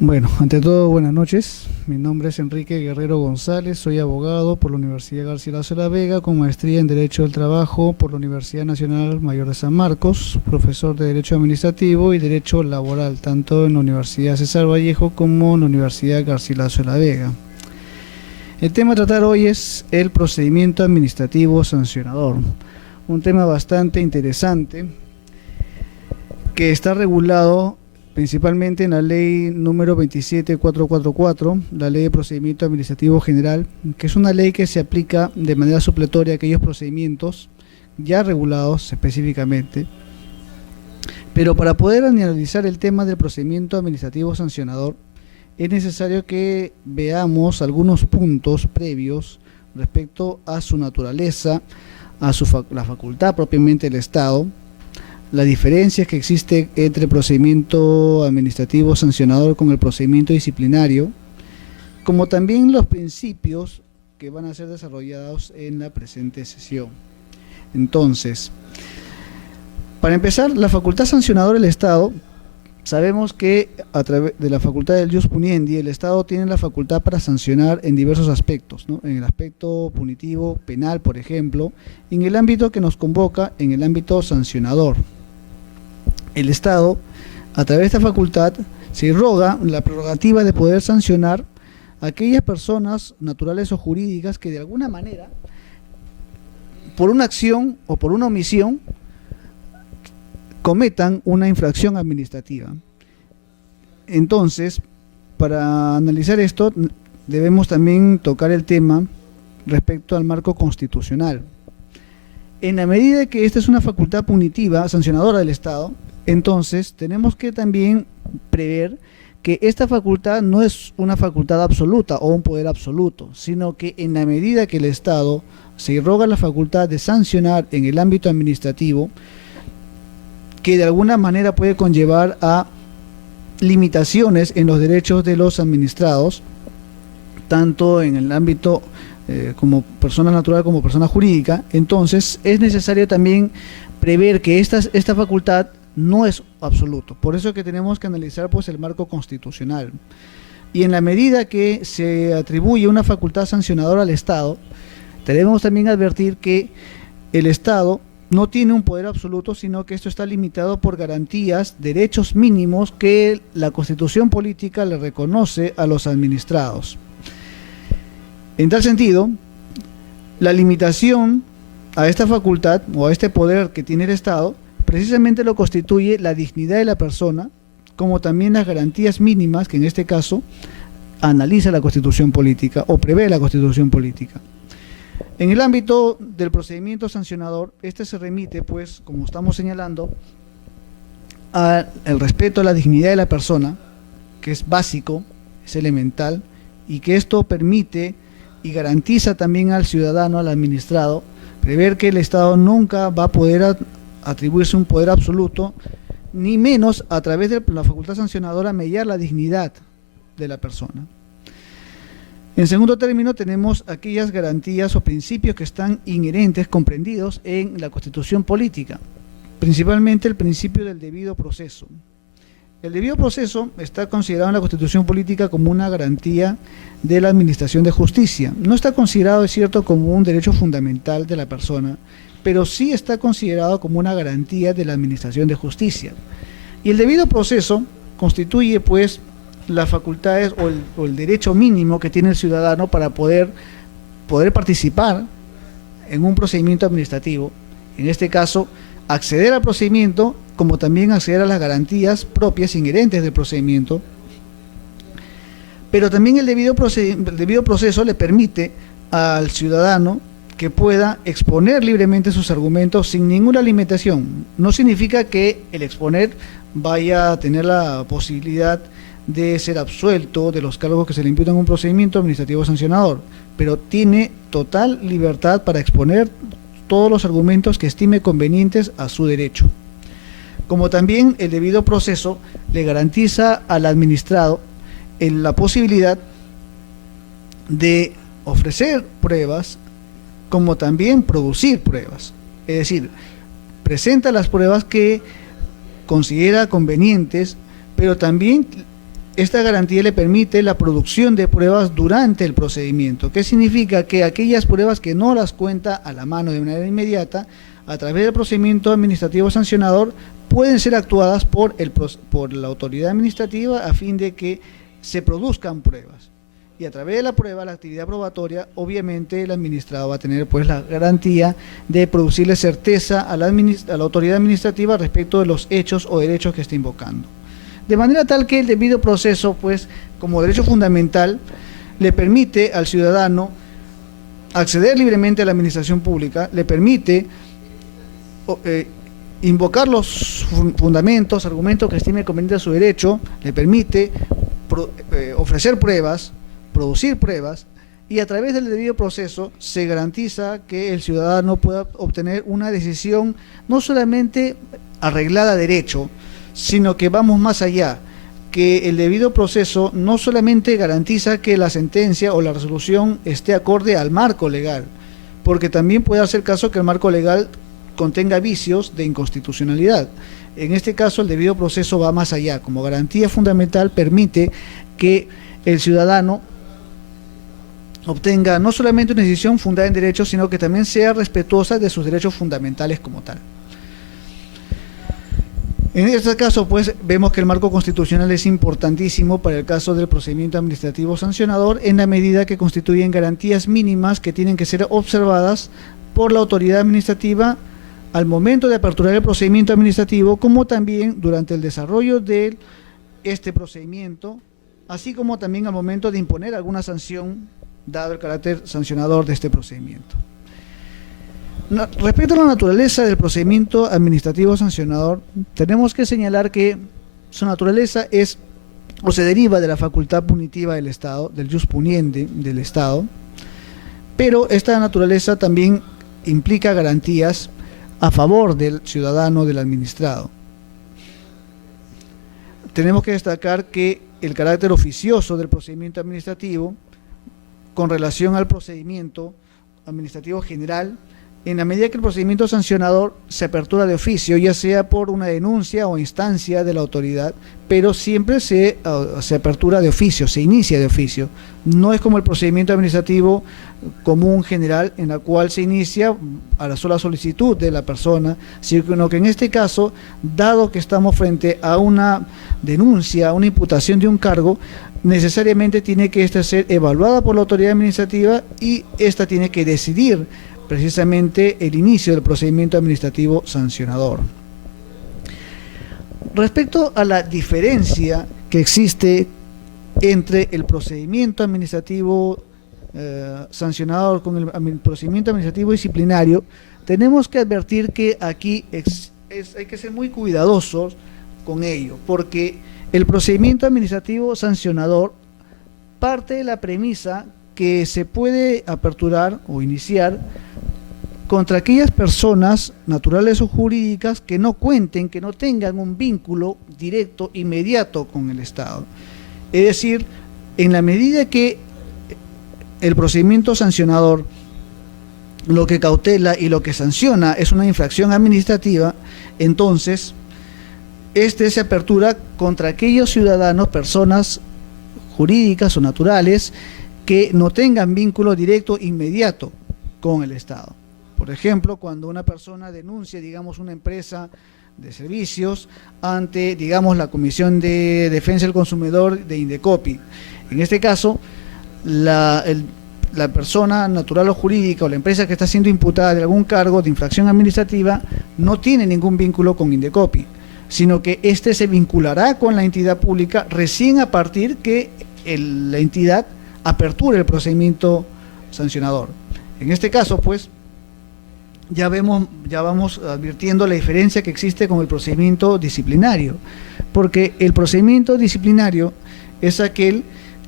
Bueno, ante todo, buenas noches. Mi nombre es Enrique Guerrero González, soy abogado por la Universidad Garcilaso de la Vega, con maestría en Derecho del Trabajo por la Universidad Nacional Mayor de San Marcos, profesor de Derecho Administrativo y Derecho Laboral, tanto en la Universidad César Vallejo como en la Universidad Garcilaso de la Vega. El tema a tratar hoy es el procedimiento administrativo sancionador, un tema bastante interesante que está regulado principalmente en la ley número 27444, la ley de procedimiento administrativo general, que es una ley que se aplica de manera supletoria a aquellos procedimientos ya regulados específicamente. Pero para poder analizar el tema del procedimiento administrativo sancionador, es necesario que veamos algunos puntos previos respecto a su naturaleza, a la facultad propiamente del Estado, las diferencias que existe entre el procedimiento administrativo sancionador con el procedimiento disciplinario, como también los principios que van a ser desarrollados en la presente sesión. Entonces, para empezar, la facultad sancionadora del Estado, sabemos que a través de la facultad del Jus Puniendi, el Estado tiene la facultad para sancionar en diversos aspectos, ¿no? En el aspecto punitivo, penal, por ejemplo, en el ámbito que nos convoca, en el ámbito sancionador. El Estado, a través de esta facultad, se roga la prerrogativa de poder sancionar a aquellas personas naturales o jurídicas que de alguna manera, por una acción o por una omisión, cometan una infracción administrativa. Entonces, para analizar esto, debemos también tocar el tema respecto al marco constitucional. En la medida que esta es una facultad punitiva, sancionadora del Estado, entonces tenemos que también prever que esta facultad no es una facultad absoluta o un poder absoluto, sino que en la medida que el Estado se irroga la facultad de sancionar en el ámbito administrativo, que de alguna manera puede conllevar a limitaciones en los derechos de los administrados, tanto en el ámbito como persona natural como persona jurídica, entonces es necesario también prever que esta facultad no es absoluto. Por eso es que tenemos que analizar pues el marco constitucional. Y en la medida que se atribuye una facultad sancionadora al Estado, debemos también advertir que el Estado no tiene un poder absoluto, sino que esto está limitado por garantías, derechos mínimos que la Constitución política le reconoce a los administrados. En tal sentido, la limitación a esta facultad o a este poder que tiene el Estado precisamente lo constituye la dignidad de la persona, como también las garantías mínimas que en este caso analiza la Constitución política o prevé la Constitución política. En el ámbito del procedimiento sancionador, este se remite, pues, como estamos señalando, al respeto a la dignidad de la persona, que es básico, es elemental, y que esto permite y garantiza también al ciudadano, al administrado, prever que el Estado nunca va a poder atribuirse un poder absoluto, ni menos a través de la facultad sancionadora mellar la dignidad de la persona. En segundo término, tenemos aquellas garantías o principios que están inherentes, comprendidos en la Constitución política, principalmente el principio del debido proceso. El debido proceso está considerado en la Constitución política como una garantía de la administración de justicia. No está considerado, es cierto, como un derecho fundamental de la persona, pero sí está considerado como una garantía de la administración de justicia. Y el debido proceso constituye, pues, las facultades o el derecho mínimo que tiene el ciudadano para poder participar en un procedimiento administrativo. En este caso, acceder al procedimiento, como también acceder a las garantías propias inherentes del procedimiento. Pero también el debido proceso le permite al ciudadano que pueda exponer libremente sus argumentos sin ninguna limitación. No significa que el exponer vaya a tener la posibilidad de ser absuelto de los cargos que se le imputan en un procedimiento administrativo sancionador, pero tiene total libertad para exponer todos los argumentos que estime convenientes a su derecho. Como también el debido proceso le garantiza al administrado la posibilidad de ofrecer pruebas, como también producir pruebas. Es decir, presenta las pruebas que considera convenientes, pero también esta garantía le permite la producción de pruebas durante el procedimiento. ¿Qué significa? Que aquellas pruebas que no las cuenta a la mano de manera inmediata, a través del procedimiento administrativo sancionador, pueden ser actuadas por la autoridad administrativa a fin de que se produzcan pruebas. Y a través de la prueba, la actividad probatoria, obviamente el administrado va a tener pues la garantía de producirle certeza a la autoridad administrativa respecto de los hechos o derechos que está invocando. De manera tal que el debido proceso, pues, como derecho fundamental, le permite al ciudadano acceder libremente a la administración pública, le permite invocar los fundamentos, argumentos que estime conveniente a su derecho, le permite ofrecer pruebas, producir pruebas, y a través del debido proceso se garantiza que el ciudadano pueda obtener una decisión no solamente arreglada a derecho, sino que vamos más allá, que el debido proceso no solamente garantiza que la sentencia o la resolución esté acorde al marco legal, porque también puede hacer caso que el marco legal contenga vicios de inconstitucionalidad. En este caso, el debido proceso va más allá. Como garantía fundamental, permite que el ciudadano obtenga no solamente una decisión fundada en derechos, sino que también sea respetuosa de sus derechos fundamentales como tal. En este caso, pues, vemos que el marco constitucional es importantísimo para el caso del procedimiento administrativo sancionador, en la medida que constituyen garantías mínimas que tienen que ser observadas por la autoridad administrativa al momento de aperturar el procedimiento administrativo, como también durante el desarrollo de este procedimiento, así como también al momento de imponer alguna sanción, dado el carácter sancionador de este procedimiento. Respecto a la naturaleza del procedimiento administrativo sancionador, tenemos que señalar que su naturaleza es o se deriva de la facultad punitiva del Estado, del jus puniendi del Estado, pero esta naturaleza también implica garantías a favor del ciudadano, del administrado. Tenemos que destacar que el carácter oficioso del procedimiento administrativo con relación al procedimiento administrativo general, en la medida que el procedimiento sancionador se apertura de oficio, ya sea por una denuncia o instancia de la autoridad, pero siempre se apertura de oficio, se inicia de oficio. No es como el procedimiento administrativo común general, en la cual se inicia a la sola solicitud de la persona, sino que en este caso, dado que estamos frente a una denuncia, a una imputación de un cargo, necesariamente tiene que esta ser evaluada por la autoridad administrativa y esta tiene que decidir precisamente el inicio del procedimiento administrativo sancionador. Respecto a la diferencia que existe entre el procedimiento administrativo sancionador con el procedimiento administrativo disciplinario, tenemos que advertir que aquí hay que ser muy cuidadosos con ello, porque el procedimiento administrativo sancionador parte de la premisa que se puede aperturar o iniciar contra aquellas personas naturales o jurídicas que no cuenten, que no tengan un vínculo directo, inmediato con el Estado. Es decir, en la medida que el procedimiento sancionador lo que cautela y lo que sanciona es una infracción administrativa, entonces se apertura contra aquellos ciudadanos, personas jurídicas o naturales que no tengan vínculo directo inmediato con el Estado. Por ejemplo, cuando una persona denuncia, digamos, una empresa de servicios ante, digamos, la Comisión de Defensa del Consumidor de Indecopi. En este caso, la persona natural o jurídica o la empresa que está siendo imputada de algún cargo de infracción administrativa no tiene ningún vínculo con Indecopi, sino que éste se vinculará con la entidad pública recién a partir que la entidad aperture el procedimiento sancionador. En este caso, pues, ya vamos advirtiendo la diferencia que existe con el procedimiento disciplinario, porque el procedimiento disciplinario es aquel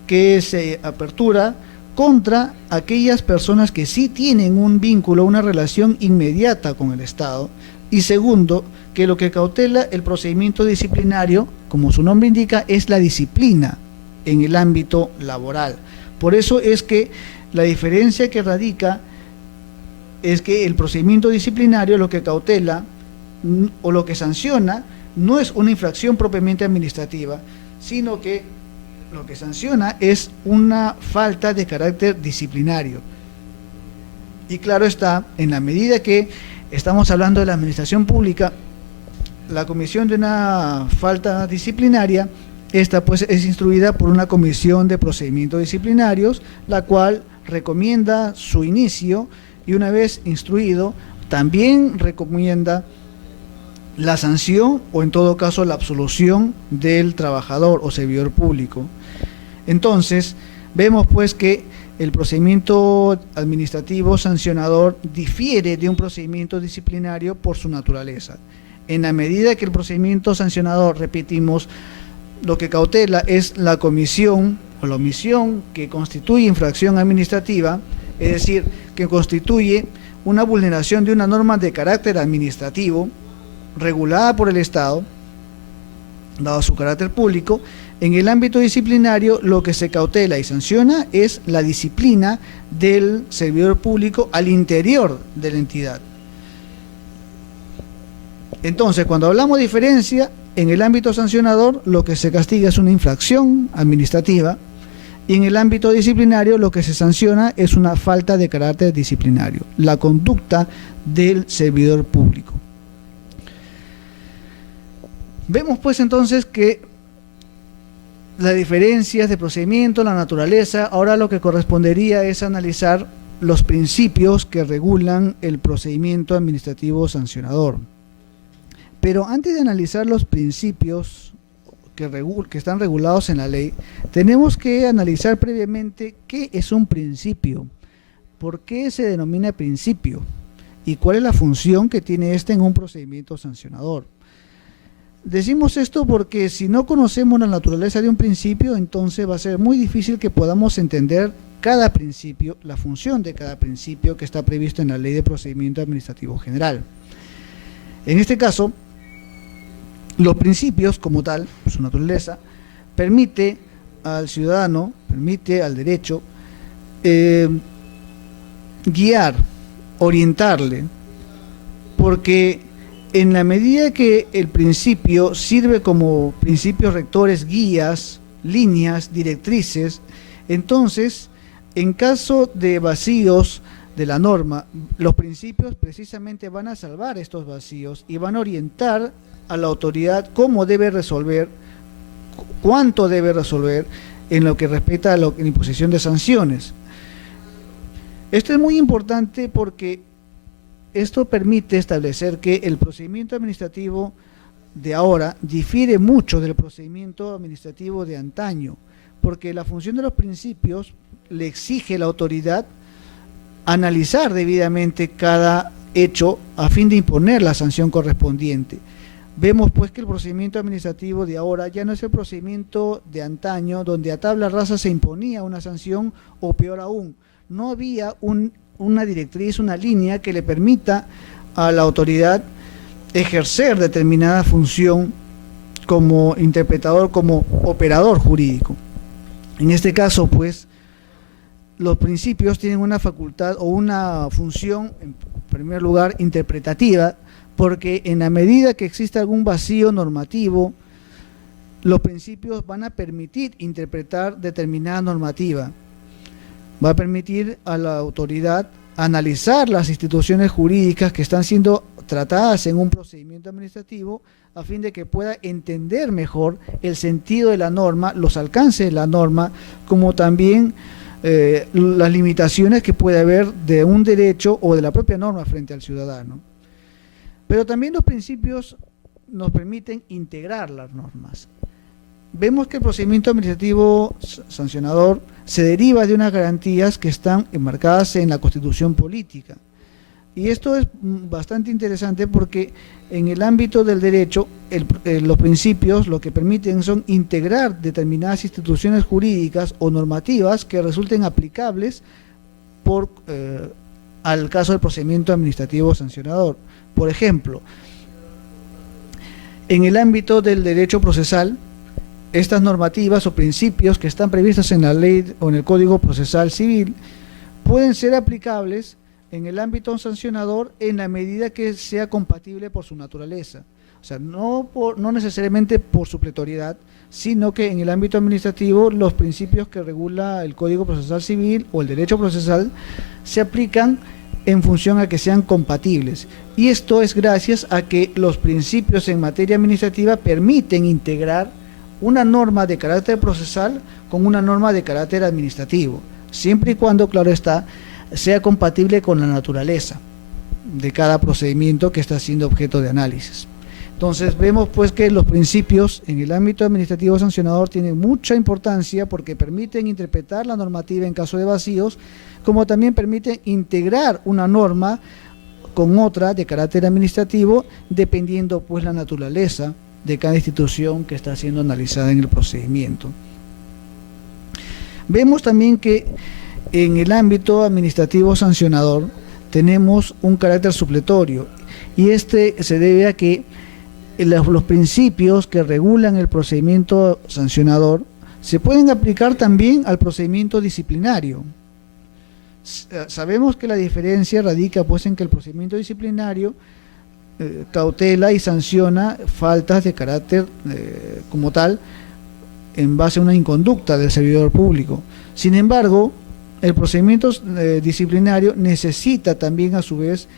que se apertura contra aquellas personas que sí tienen un vínculo, una relación inmediata con el Estado, y segundo, que lo que cautela el procedimiento disciplinario, como su nombre indica, es la disciplina en el ámbito laboral. Por eso es que la diferencia que radica es que el procedimiento disciplinario lo que cautela o lo que sanciona no es una infracción propiamente administrativa, sino que lo que sanciona es una falta de carácter disciplinario. Y claro está, en la medida que estamos hablando de la administración pública, la comisión de una falta disciplinaria, esta pues es instruida por una comisión de procedimientos disciplinarios, la cual recomienda su inicio y una vez instruido, también recomienda la sanción o en todo caso la absolución del trabajador o servidor público. Entonces, vemos pues que el procedimiento administrativo sancionador difiere de un procedimiento disciplinario por su naturaleza. En la medida que el procedimiento sancionador, repetimos, lo que cautela es la comisión o la omisión que constituye infracción administrativa, es decir, que constituye una vulneración de una norma de carácter administrativo regulada por el Estado, dado su carácter público. En el ámbito disciplinario, lo que se cautela y sanciona es la disciplina del servidor público al interior de la entidad. Entonces, cuando hablamos de diferencia, en el ámbito sancionador, lo que se castiga es una infracción administrativa, y en el ámbito disciplinario, lo que se sanciona es una falta de carácter disciplinario, la conducta del servidor público. Vemos pues entonces que las diferencias de procedimiento, la naturaleza, ahora lo que correspondería es analizar los principios que regulan el procedimiento administrativo sancionador. Pero antes de analizar los principios que están regulados en la ley, tenemos que analizar previamente qué es un principio, por qué se denomina principio y cuál es la función que tiene este en un procedimiento sancionador. Decimos esto porque si no conocemos la naturaleza de un principio, entonces va a ser muy difícil que podamos entender cada principio, la función de cada principio que está previsto en la Ley de Procedimiento Administrativo General. En este caso, los principios como tal, su naturaleza, permite al ciudadano, permite al derecho guiar, orientarle, porque en la medida que el principio sirve como principios rectores, guías, líneas, directrices, entonces, en caso de vacíos de la norma, los principios precisamente van a salvar estos vacíos y van a orientar a la autoridad cómo debe resolver, cuánto debe resolver en lo que respecta a la imposición de sanciones. Esto es muy importante porque esto permite establecer que el procedimiento administrativo de ahora difiere mucho del procedimiento administrativo de antaño, porque la función de los principios le exige a la autoridad analizar debidamente cada hecho a fin de imponer la sanción correspondiente. Vemos pues que el procedimiento administrativo de ahora ya no es el procedimiento de antaño, donde a tabla rasa se imponía una sanción, o peor aún, no había una directriz, una línea que le permita a la autoridad ejercer determinada función como interpretador, como operador jurídico. En este caso, pues, los principios tienen una facultad o una función, en primer lugar, interpretativa, porque en la medida que exista algún vacío normativo, los principios van a permitir interpretar determinada normativa, va a permitir a la autoridad analizar las instituciones jurídicas que están siendo tratadas en un procedimiento administrativo a fin de que pueda entender mejor el sentido de la norma, los alcances de la norma, como también las limitaciones que puede haber de un derecho o de la propia norma frente al ciudadano. Pero también los principios nos permiten integrar las normas. Vemos que el procedimiento administrativo sancionador se deriva de unas garantías que están enmarcadas en la Constitución política. Y esto es bastante interesante porque en el ámbito del derecho, los principios lo que permiten son integrar determinadas instituciones jurídicas o normativas que resulten aplicables al caso del procedimiento administrativo sancionador. Por ejemplo, en el ámbito del derecho procesal, estas normativas o principios que están previstos en la ley o en el Código Procesal Civil pueden ser aplicables en el ámbito sancionador en la medida que sea compatible por su naturaleza. O sea, no necesariamente por supletoriedad, sino que en el ámbito administrativo los principios que regula el Código Procesal Civil o el derecho procesal se aplican en función a que sean compatibles. Y esto es gracias a que los principios en materia administrativa permiten integrar una norma de carácter procesal con una norma de carácter administrativo, siempre y cuando, claro está, sea compatible con la naturaleza de cada procedimiento que está siendo objeto de análisis. Entonces vemos pues que los principios en el ámbito administrativo sancionador tienen mucha importancia porque permiten interpretar la normativa en caso de vacíos, como también permiten integrar una norma con otra de carácter administrativo, dependiendo pues la naturaleza de cada institución que está siendo analizada en el procedimiento. Vemos también que en el ámbito administrativo sancionador tenemos un carácter supletorio, y este se debe a que los principios que regulan el procedimiento sancionador se pueden aplicar también al procedimiento disciplinario. Sabemos que la diferencia radica pues en que el procedimiento disciplinario cautela y sanciona faltas de carácter como tal en base a una inconducta del servidor público. Sin embargo, el procedimiento disciplinario necesita también a su vez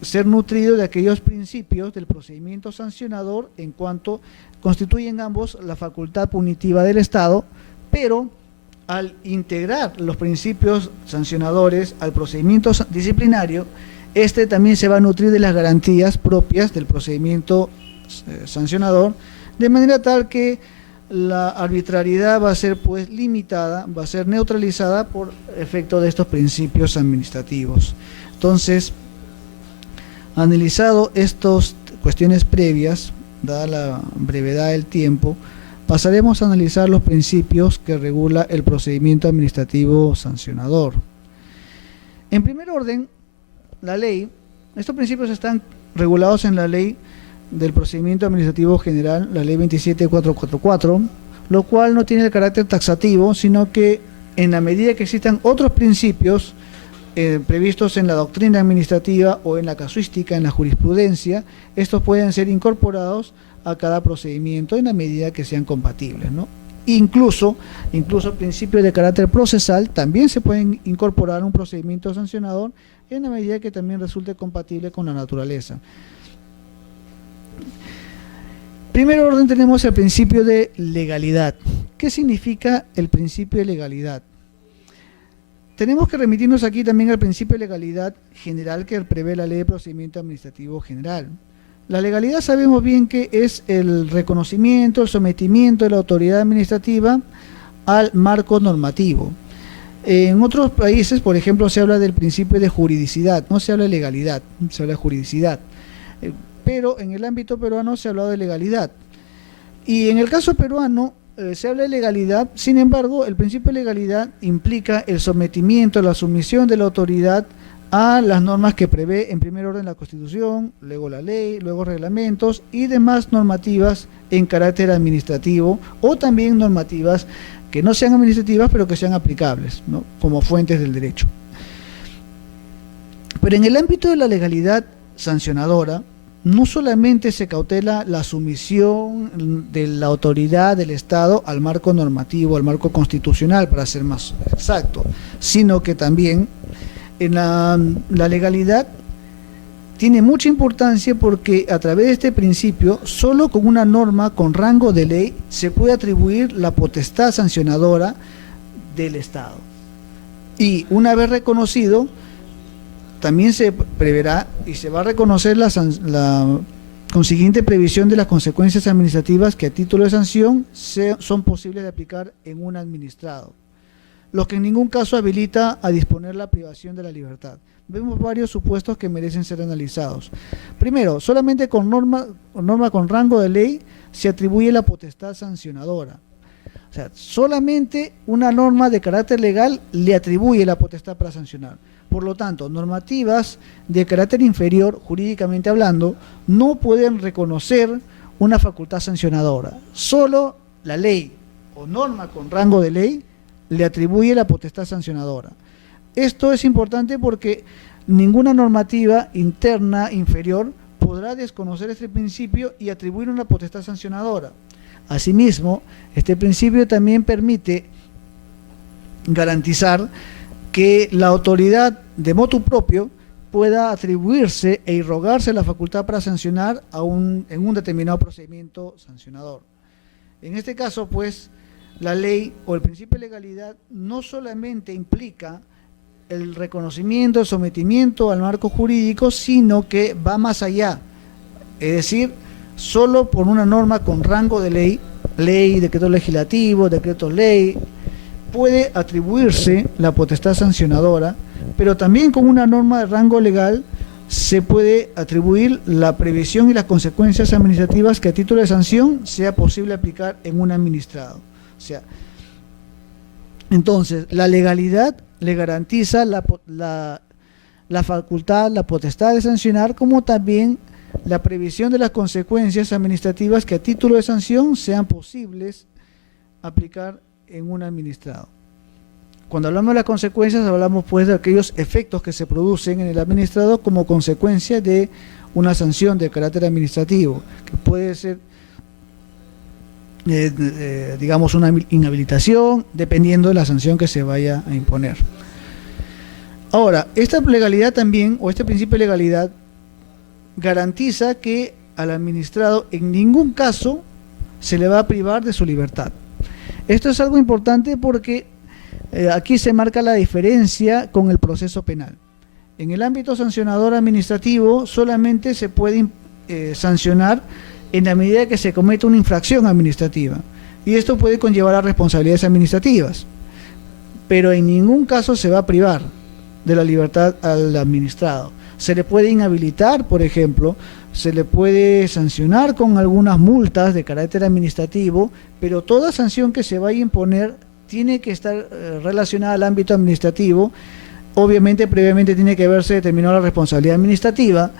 ser nutrido de aquellos principios del procedimiento sancionador, en cuanto constituyen ambos la facultad punitiva del Estado, pero al integrar los principios sancionadores al procedimiento disciplinario, este también se va a nutrir de las garantías propias del procedimiento sancionador, de manera tal que la arbitrariedad va a ser pues limitada, va a ser neutralizada por efecto de estos principios administrativos. Entonces, analizado estas cuestiones previas, dada la brevedad del tiempo, pasaremos a analizar los principios que regula el procedimiento administrativo sancionador. En primer orden, la ley, estos principios están regulados en la ley del procedimiento administrativo general, la ley 27444, lo cual no tiene el carácter taxativo, sino que en la medida que existan otros principios previstos en la doctrina administrativa o en la casuística, en la jurisprudencia, estos pueden ser incorporados a cada procedimiento en la medida que sean compatibles, ¿no? Incluso principios de carácter procesal también se pueden incorporar a un procedimiento sancionador en la medida que también resulte compatible con la naturaleza. En primer orden tenemos el principio de legalidad. ¿Qué significa el principio de legalidad? Tenemos que remitirnos aquí también al principio de legalidad general que prevé la Ley de Procedimiento Administrativo General. La legalidad sabemos bien que es el reconocimiento, el sometimiento de la autoridad administrativa al marco normativo. En otros países, por ejemplo, se habla del principio de juridicidad, no se habla de legalidad, se habla de juridicidad. Pero en el ámbito peruano se ha hablado de legalidad. Y en el caso peruano se habla de legalidad, sin embargo, el principio de legalidad implica el sometimiento, la sumisión de la autoridad a las normas que prevé en primer orden la Constitución, luego la ley, luego reglamentos y demás normativas en carácter administrativo, o también normativas que no sean administrativas pero que sean aplicables, ¿no?, como fuentes del derecho. Pero en el ámbito de la legalidad sancionadora, no solamente se cautela la sumisión de la autoridad del Estado al marco normativo, al marco constitucional, para ser más exacto, sino que también en la legalidad tiene mucha importancia, porque a través de este principio, solo con una norma con rango de ley se puede atribuir la potestad sancionadora del Estado. Y una vez reconocido, también se preverá y se va a reconocer la consiguiente previsión de las consecuencias administrativas que a título de sanción son posibles de aplicar en un administrado, lo que en ningún caso habilita a disponer la privación de la libertad. Vemos varios supuestos que merecen ser analizados. Primero, solamente con norma con rango de ley se atribuye la potestad sancionadora. O sea, solamente una norma de carácter legal le atribuye la potestad para sancionar. Por lo tanto, normativas de carácter inferior, jurídicamente hablando, no pueden reconocer una facultad sancionadora. Solo la ley o norma con rango de ley le atribuye la potestad sancionadora. Esto es importante porque ninguna normativa interna inferior podrá desconocer este principio y atribuir una potestad sancionadora. Asimismo, este principio también permite garantizar que la autoridad de motu propio pueda atribuirse e irrogarse la facultad para sancionar en un determinado procedimiento sancionador. En este caso, pues, la ley o el principio de legalidad no solamente implica el reconocimiento, el sometimiento al marco jurídico, sino que va más allá. Es decir, solo por una norma con rango de ley, decreto legislativo, decreto ley, puede atribuirse la potestad sancionadora, pero también con una norma de rango legal se puede atribuir la previsión y las consecuencias administrativas que a título de sanción sea posible aplicar en un administrado. O sea, entonces, la legalidad le garantiza la facultad, la potestad de sancionar, como también la previsión de las consecuencias administrativas que a título de sanción sean posibles aplicar en un administrado. Cuando hablamos de las consecuencias, hablamos pues de aquellos efectos que se producen en el administrado como consecuencia de una sanción de carácter administrativo, que puede ser digamos una inhabilitación, dependiendo de la sanción que se vaya a imponer. Ahora, esta legalidad también, o este principio de legalidad, garantiza que al administrado en ningún caso se le va a privar de su libertad. Esto es algo importante porque aquí se marca la diferencia con el proceso penal. En el ámbito sancionador administrativo solamente se puede sancionar en la medida que se cometa una infracción administrativa, y esto puede conllevar a responsabilidades administrativas, pero en ningún caso se va a privar de la libertad al administrado. Se le puede inhabilitar, por ejemplo, se le puede sancionar con algunas multas de carácter administrativo, pero toda sanción que se vaya a imponer tiene que estar relacionada al ámbito administrativo. Obviamente, previamente tiene que haberse determinado la responsabilidad administrativa,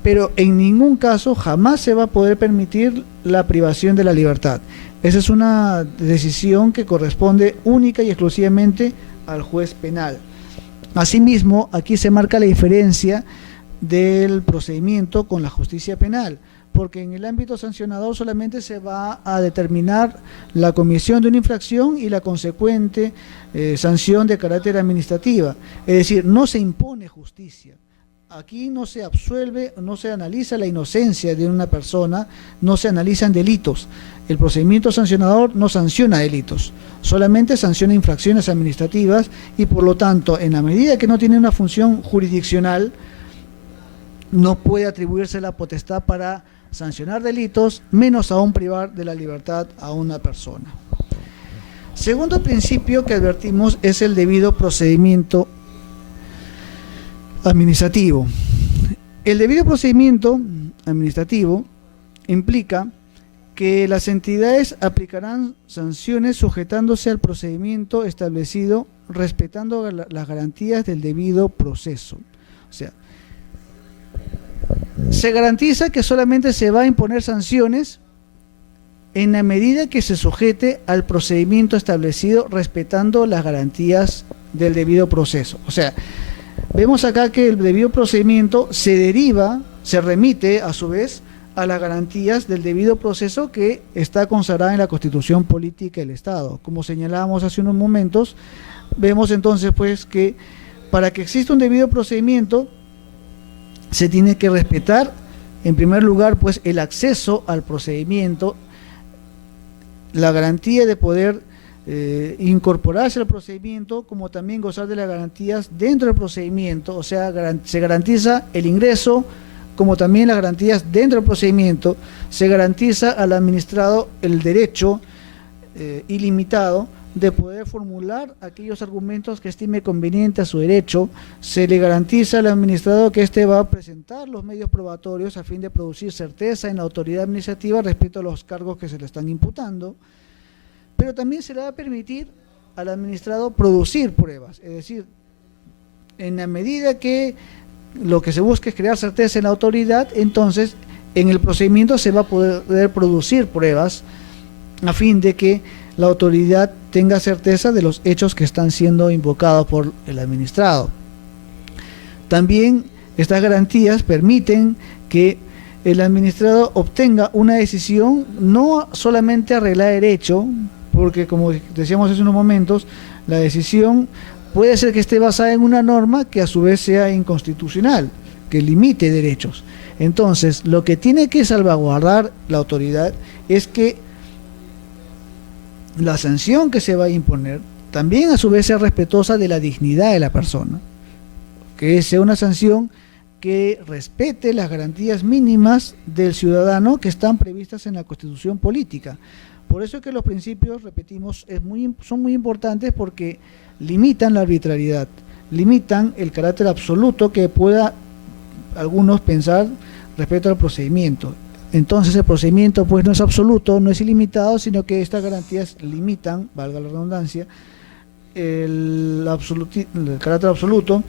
pero en ningún caso jamás se va a poder permitir la privación de la libertad. Esa es una decisión que corresponde única y exclusivamente al juez penal. Asimismo, aquí se marca la diferencia del procedimiento con la justicia penal, porque en el ámbito sancionador solamente se va a determinar la comisión de una infracción y la consecuente sanción de carácter administrativa, es decir, no se impone justicia. Aquí no se absuelve, no se analiza la inocencia de una persona, no se analizan delitos. El procedimiento sancionador no sanciona delitos, solamente sanciona infracciones administrativas, y por lo tanto, en la medida que no tiene una función jurisdiccional, no puede atribuirse la potestad para sancionar delitos, menos aún privar de la libertad a una persona. Segundo principio que advertimos es el debido procedimiento administrativo. El debido procedimiento administrativo implica que las entidades aplicarán sanciones sujetándose al procedimiento establecido, respetando las garantías del debido proceso. O sea, se garantiza que solamente se va a imponer sanciones en la medida que se sujete al procedimiento establecido, respetando las garantías del debido proceso. O sea, vemos acá que el debido procedimiento se remite a su vez a las garantías del debido proceso que está consagrada en la Constitución Política del Estado. Como señalábamos hace unos momentos, vemos entonces pues que para que exista un debido procedimiento se tiene que respetar en primer lugar pues el acceso al procedimiento, la garantía de poder incorporarse al procedimiento, como también gozar de las garantías dentro del procedimiento. O sea, se garantiza el ingreso, como también las garantías dentro del procedimiento. Se garantiza al administrado el derecho ilimitado de poder formular aquellos argumentos que estime conveniente a su derecho. Se le garantiza al administrado que éste va a presentar los medios probatorios a fin de producir certeza en la autoridad administrativa respecto a los cargos que se le están imputando. Pero también se le va a permitir al administrado producir pruebas, es decir, en la medida que lo que se busca es crear certeza en la autoridad, entonces en el procedimiento se va a poder producir pruebas a fin de que la autoridad tenga certeza de los hechos que están siendo invocados por el administrado. También estas garantías permiten que el administrado obtenga una decisión, no solamente arreglar el hecho, porque como decíamos hace unos momentos, la decisión puede ser que esté basada en una norma que a su vez sea inconstitucional, que limite derechos. Entonces, lo que tiene que salvaguardar la autoridad es que la sanción que se va a imponer también a su vez sea respetuosa de la dignidad de la persona, que sea una sanción que respete las garantías mínimas del ciudadano que están previstas en la Constitución política. Por eso es que los principios, repetimos, son muy importantes, porque limitan la arbitrariedad, limitan el carácter absoluto que pueda algunos pensar respecto al procedimiento. Entonces el procedimiento pues no es absoluto, no es ilimitado, sino que estas garantías limitan, valga la redundancia, el carácter absoluto,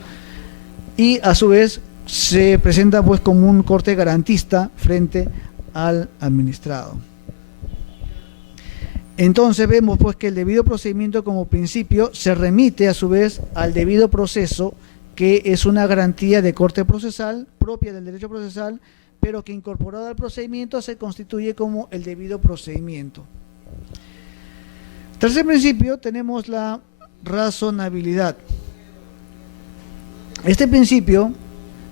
y a su vez se presenta pues como un corte garantista frente al administrado. Entonces vemos pues que el debido procedimiento como principio se remite a su vez al debido proceso, que es una garantía de corte procesal propia del derecho procesal, pero que incorporada al procedimiento se constituye como el debido procedimiento. Tercer principio, tenemos la razonabilidad. Este principio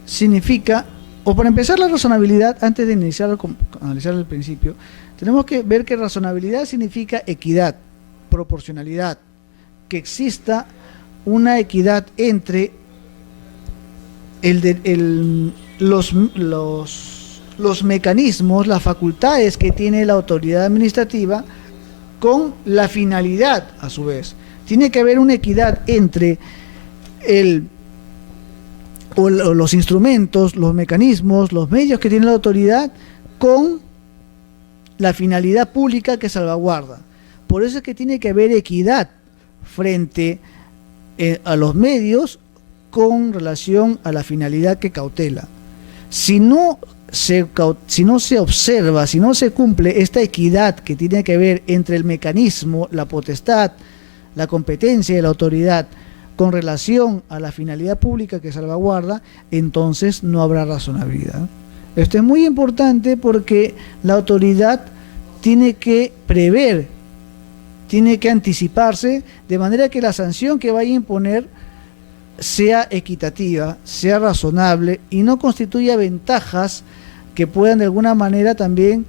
significa, o para empezar, la razonabilidad, antes de analizar el principio, tenemos que ver que razonabilidad significa equidad, proporcionalidad, que exista una equidad entre los mecanismos, las facultades que tiene la autoridad administrativa con la finalidad a su vez. Tiene que haber una equidad entre los instrumentos, los mecanismos, los medios que tiene la autoridad con la finalidad pública que salvaguarda. Por eso es que tiene que haber equidad frente a los medios con relación a la finalidad que cautela. Si no se observa, si no se cumple esta equidad que tiene que ver entre el mecanismo, la potestad, la competencia de la autoridad con relación a la finalidad pública que salvaguarda, entonces no habrá razonabilidad. Esto es muy importante porque la autoridad tiene que prever, tiene que anticiparse, de manera que la sanción que vaya a imponer sea equitativa, sea razonable y no constituya ventajas que puedan de alguna manera también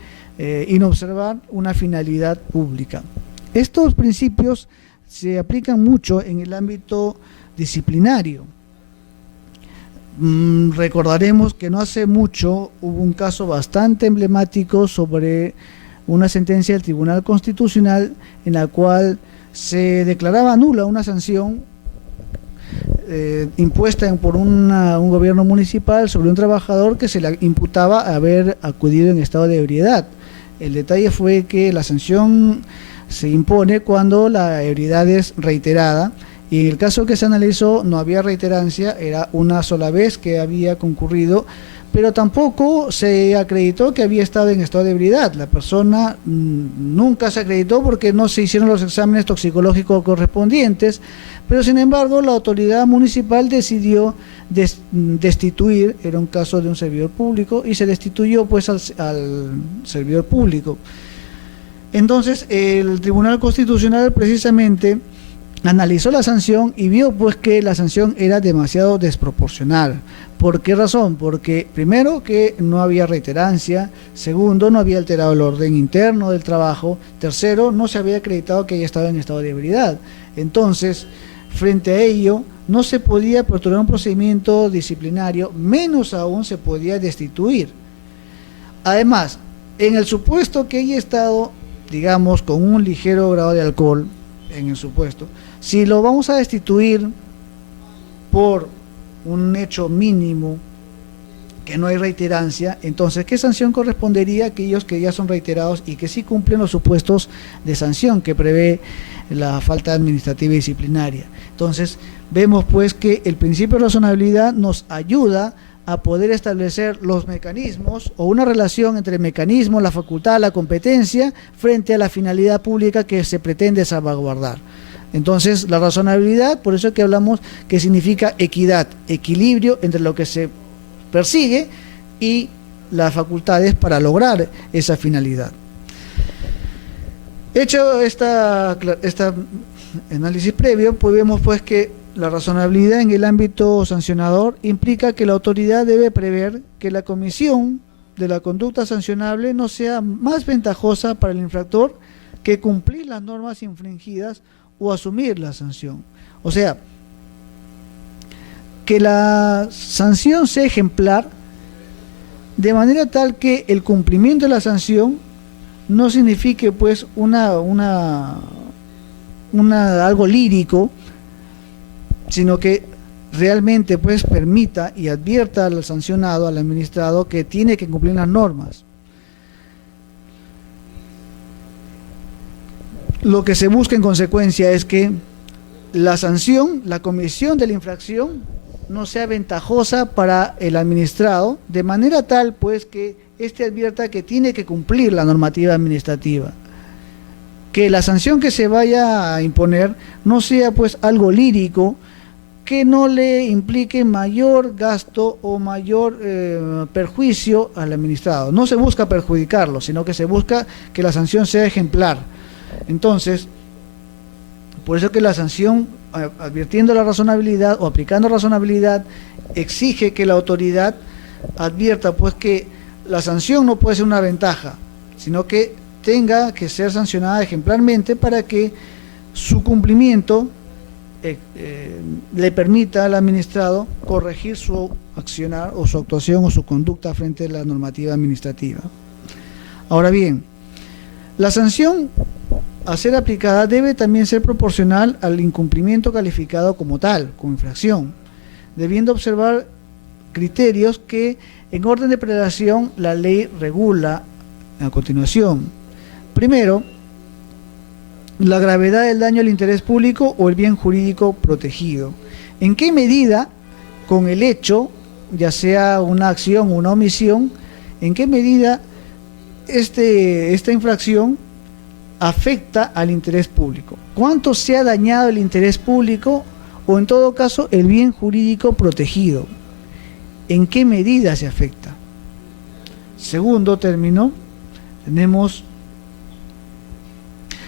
inobservar una finalidad pública. Estos principios se aplican mucho en el ámbito disciplinario. Recordaremos que no hace mucho hubo un caso bastante emblemático sobre una sentencia del Tribunal Constitucional en la cual se declaraba nula una sanción impuesta por un gobierno municipal sobre un trabajador que se le imputaba haber acudido en estado de ebriedad. El detalle fue que la sanción se impone cuando la ebriedad es reiterada, y en el caso que se analizó no había reiterancia, era una sola vez que había concurrido, pero tampoco se acreditó que había estado en estado de ebriedad. La persona nunca se acreditó porque no se hicieron los exámenes toxicológicos correspondientes, pero sin embargo la autoridad municipal decidió destituir, era un caso de un servidor público, y se destituyó pues al servidor público. Entonces el Tribunal Constitucional precisamente analizó la sanción y vio pues que la sanción era demasiado desproporcional. ¿Por qué razón? Porque primero que no había reiterancia, segundo no había alterado el orden interno del trabajo, tercero no se había acreditado que haya estado en estado de ebriedad. Entonces, frente a ello, no se podía aperturar un procedimiento disciplinario, menos aún se podía destituir. Además, en el supuesto que haya estado, digamos, con un ligero grado de alcohol, en el supuesto, si lo vamos a destituir por un hecho mínimo, que no hay reiterancia, entonces, ¿qué sanción correspondería a aquellos que ya son reiterados y que sí cumplen los supuestos de sanción que prevé la falta administrativa y disciplinaria? Entonces, vemos pues que el principio de razonabilidad nos ayuda a poder establecer los mecanismos o una relación entre el mecanismo, la facultad, la competencia frente a la finalidad pública que se pretende salvaguardar. Entonces, la razonabilidad, por eso es que hablamos que significa equidad, equilibrio entre lo que se persigue y las facultades para lograr esa finalidad. Hecho esta análisis previo, pues vemos pues que la razonabilidad en el ámbito sancionador implica que la autoridad debe prever que la comisión de la conducta sancionable no sea más ventajosa para el infractor que cumplir las normas infringidas o asumir la sanción. O sea, que la sanción sea ejemplar de manera tal que el cumplimiento de la sanción no signifique pues algo lírico, sino que realmente pues permita y advierta al sancionado, al administrado, que tiene que cumplir las normas. Lo que se busca en consecuencia es que la sanción, la comisión de la infracción, no sea ventajosa para el administrado, de manera tal pues que éste advierta que tiene que cumplir la normativa administrativa. Que la sanción que se vaya a imponer no sea pues algo lírico, que no le implique mayor gasto o mayor perjuicio al administrado. No se busca perjudicarlo, sino que se busca que la sanción sea ejemplar. Entonces, por eso que la sanción, advirtiendo la razonabilidad o aplicando razonabilidad, exige que la autoridad advierta pues que la sanción no puede ser una ventaja, sino que tenga que ser sancionada ejemplarmente para que su cumplimiento le permita al administrado corregir su accionar o su actuación o su conducta frente a la normativa administrativa. Ahora bien, la sanción a ser aplicada debe también ser proporcional al incumplimiento calificado como tal, como infracción, debiendo observar criterios que en orden de prelación la ley regula a continuación. Primero, la gravedad del daño al interés público o el bien jurídico protegido. ¿En qué medida, con el hecho, ya sea una acción o una omisión, en qué medida esta infracción afecta al interés público? ¿Cuánto se ha dañado el interés público o, en todo caso, el bien jurídico protegido? ¿En qué medida se afecta? Segundo término, tenemos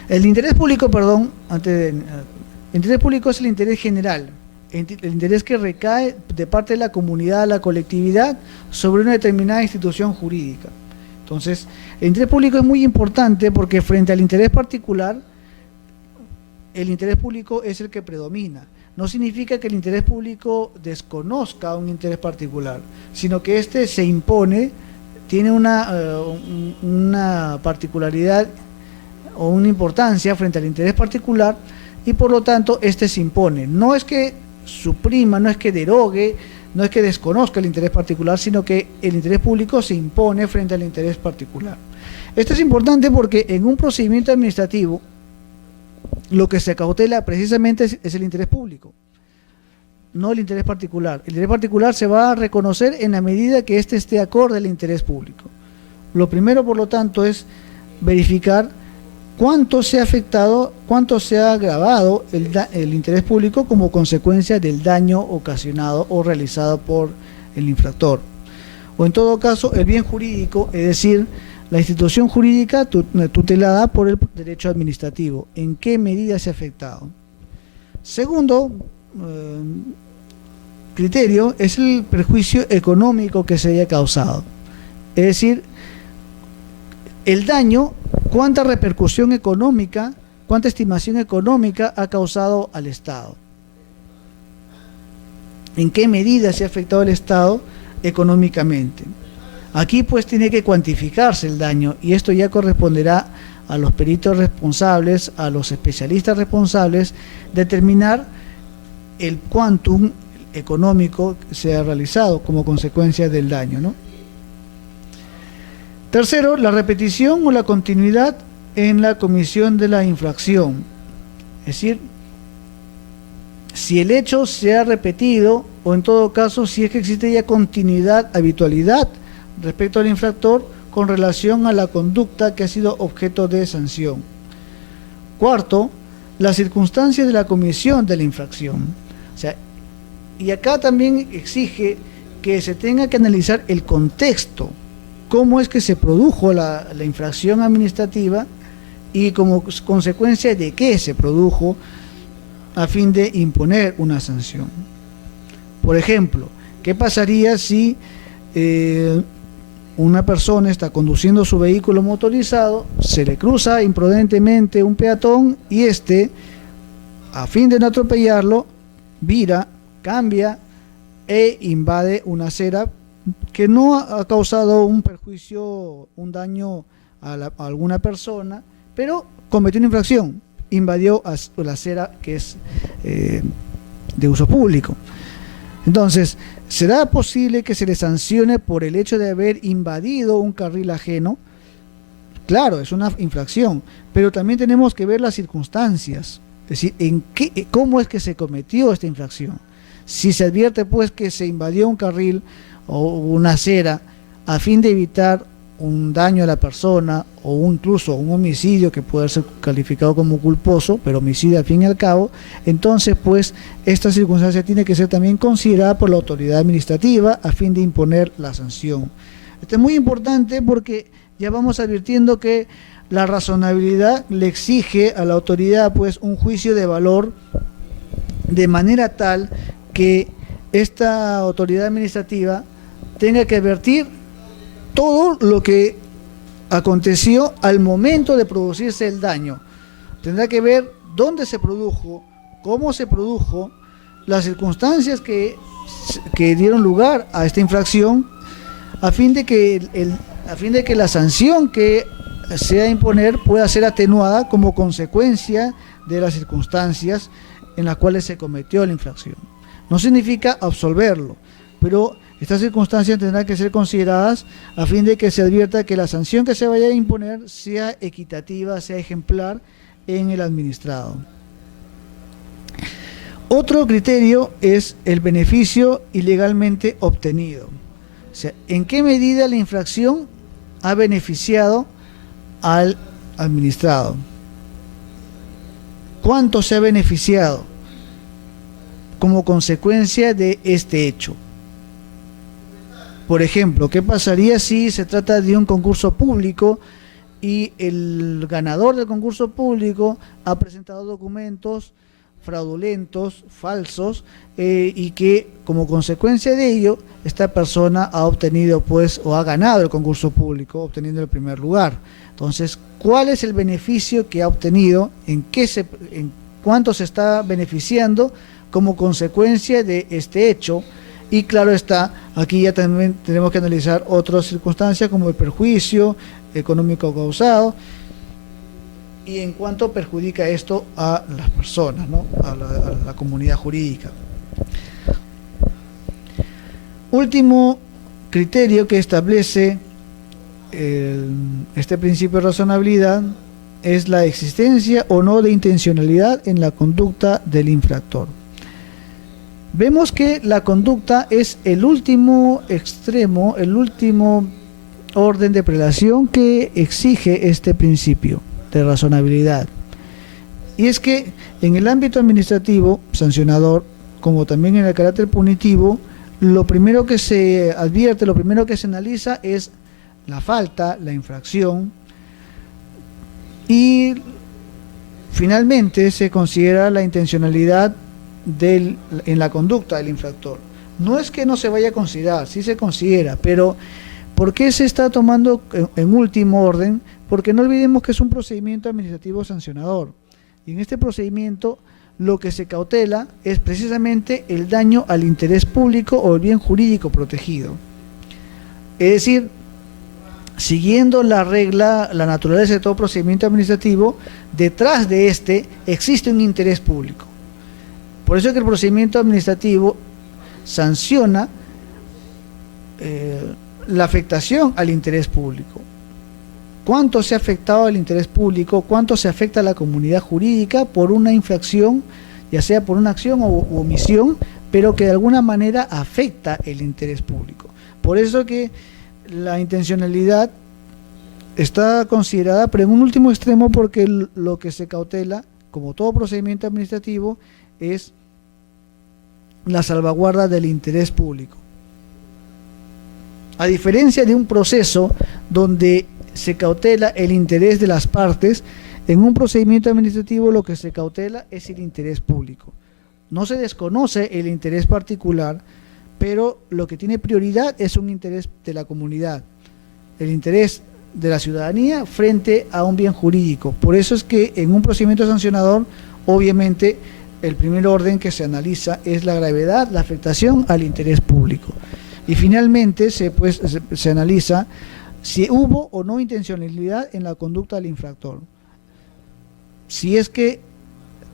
el interés público, el interés público es el interés general, el interés que recae de parte de la comunidad, la colectividad, sobre una determinada institución jurídica. Entonces, el interés público es muy importante porque frente al interés particular, el interés público es el que predomina. No significa que el interés público desconozca un interés particular, sino que éste se impone, tiene una particularidad o una importancia frente al interés particular y por lo tanto éste se impone. No es que suprima, no es que derogue, no es que desconozca el interés particular, sino que el interés público se impone frente al interés particular. Esto es importante porque en un procedimiento administrativo lo que se cautela precisamente es el interés público, no el interés particular. El interés particular se va a reconocer en la medida que éste esté acorde al interés público. Lo primero, por lo tanto, es verificar cuánto se ha afectado, cuánto se ha agravado el interés público como consecuencia del daño ocasionado o realizado por el infractor. O en todo caso, el bien jurídico, es decir, la institución jurídica tutelada por el derecho administrativo. ¿En qué medida se ha afectado? Segundo criterio es el perjuicio económico que se haya causado. Es decir, el daño, cuánta repercusión económica, cuánta estimación económica ha causado al Estado. ¿En qué medida se ha afectado el Estado económicamente? Aquí pues tiene que cuantificarse el daño y esto ya corresponderá a los peritos responsables, a los especialistas responsables, determinar el quantum económico que se ha realizado como consecuencia del daño, ¿no? Tercero, la repetición o la continuidad en la comisión de la infracción. Es decir, si el hecho se ha repetido o en todo caso si es que existe ya continuidad, habitualidad respecto al infractor con relación a la conducta que ha sido objeto de sanción. Cuarto, las circunstancias de la comisión de la infracción. O sea, y acá también exige que se tenga que analizar el contexto cómo es que se produjo la infracción administrativa y como consecuencia de qué se produjo a fin de imponer una sanción. Por ejemplo, ¿qué pasaría si una persona está conduciendo su vehículo motorizado, se le cruza imprudentemente un peatón y a fin de no atropellarlo, vira, cambia e invade una acera que no ha causado un perjuicio, un daño a alguna persona, pero cometió una infracción, invadió la acera que es de uso público? Entonces, ¿será posible que se le sancione por el hecho de haber invadido un carril ajeno? Claro, es una infracción, pero también tenemos que ver las circunstancias, es decir, cómo es que se cometió esta infracción. Si se advierte pues que se invadió un carril o una acera a fin de evitar un daño a la persona o incluso un homicidio que puede ser calificado como culposo, pero homicidio al fin y al cabo, entonces pues esta circunstancia tiene que ser también considerada por la autoridad administrativa a fin de imponer la sanción. Esto es muy importante porque ya vamos advirtiendo que la razonabilidad le exige a la autoridad pues un juicio de valor de manera tal que esta autoridad administrativa tenga que advertir todo lo que aconteció al momento de producirse el daño. Tendrá que ver dónde se produjo, cómo se produjo, las circunstancias que dieron lugar a esta infracción, a fin de que la sanción que sea imponer pueda ser atenuada como consecuencia de las circunstancias en las cuales se cometió la infracción. No significa absolverlo, pero estas circunstancias tendrán que ser consideradas a fin de que se advierta que la sanción que se vaya a imponer sea equitativa, sea ejemplar en el administrado. Otro criterio es el beneficio ilegalmente obtenido. O sea, ¿en qué medida la infracción ha beneficiado al administrado? ¿Cuánto se ha beneficiado como consecuencia de este hecho? Por ejemplo, ¿qué pasaría si se trata de un concurso público y el ganador del concurso público ha presentado documentos fraudulentos, falsos, y que como consecuencia de ello esta persona ha obtenido pues o ha ganado el concurso público obteniendo el primer lugar? Entonces, ¿cuál es el beneficio que ha obtenido? ¿En cuánto se está beneficiando como consecuencia de este hecho? Y claro está, aquí ya también tenemos que analizar otras circunstancias como el perjuicio económico causado y en cuánto perjudica esto a las personas, ¿no? a la comunidad jurídica. Último criterio que establece este principio de razonabilidad es la existencia o no de intencionalidad en la conducta del infractor. Vemos que la conducta es el último extremo, el último orden de prelación que exige este principio de razonabilidad. Y es que en el ámbito administrativo, sancionador, como también en el carácter punitivo, lo primero que se advierte, lo primero que se analiza es la falta, la infracción, y finalmente se considera la intencionalidad en la conducta del infractor. No es que no se vaya a considerar, sí se considera, pero ¿por qué se está tomando en último orden? Porque no olvidemos que es un procedimiento administrativo sancionador, y en este procedimiento lo que se cautela es precisamente el daño al interés público o el bien jurídico protegido. Es decir, siguiendo la regla, la naturaleza de todo procedimiento administrativo, detrás de este existe un interés público. Por eso es que el procedimiento administrativo sanciona la afectación al interés público. ¿Cuánto se ha afectado al interés público? ¿Cuánto se afecta a la comunidad jurídica por una infracción, ya sea por una acción u omisión, pero que de alguna manera afecta el interés público? Por eso que la intencionalidad está considerada, pero en un último extremo, porque lo que se cautela, como todo procedimiento administrativo, es la salvaguarda del interés público. A diferencia de un proceso donde se cautela el interés de las partes, en un procedimiento administrativo lo que se cautela es el interés público. No se desconoce el interés particular, pero lo que tiene prioridad es un interés de la comunidad, el interés de la ciudadanía frente a un bien jurídico. Por eso es que en un procedimiento sancionador, obviamente, el primer orden que se analiza es la gravedad, la afectación al interés público. Y finalmente se analiza si hubo o no intencionalidad en la conducta del infractor. Si es que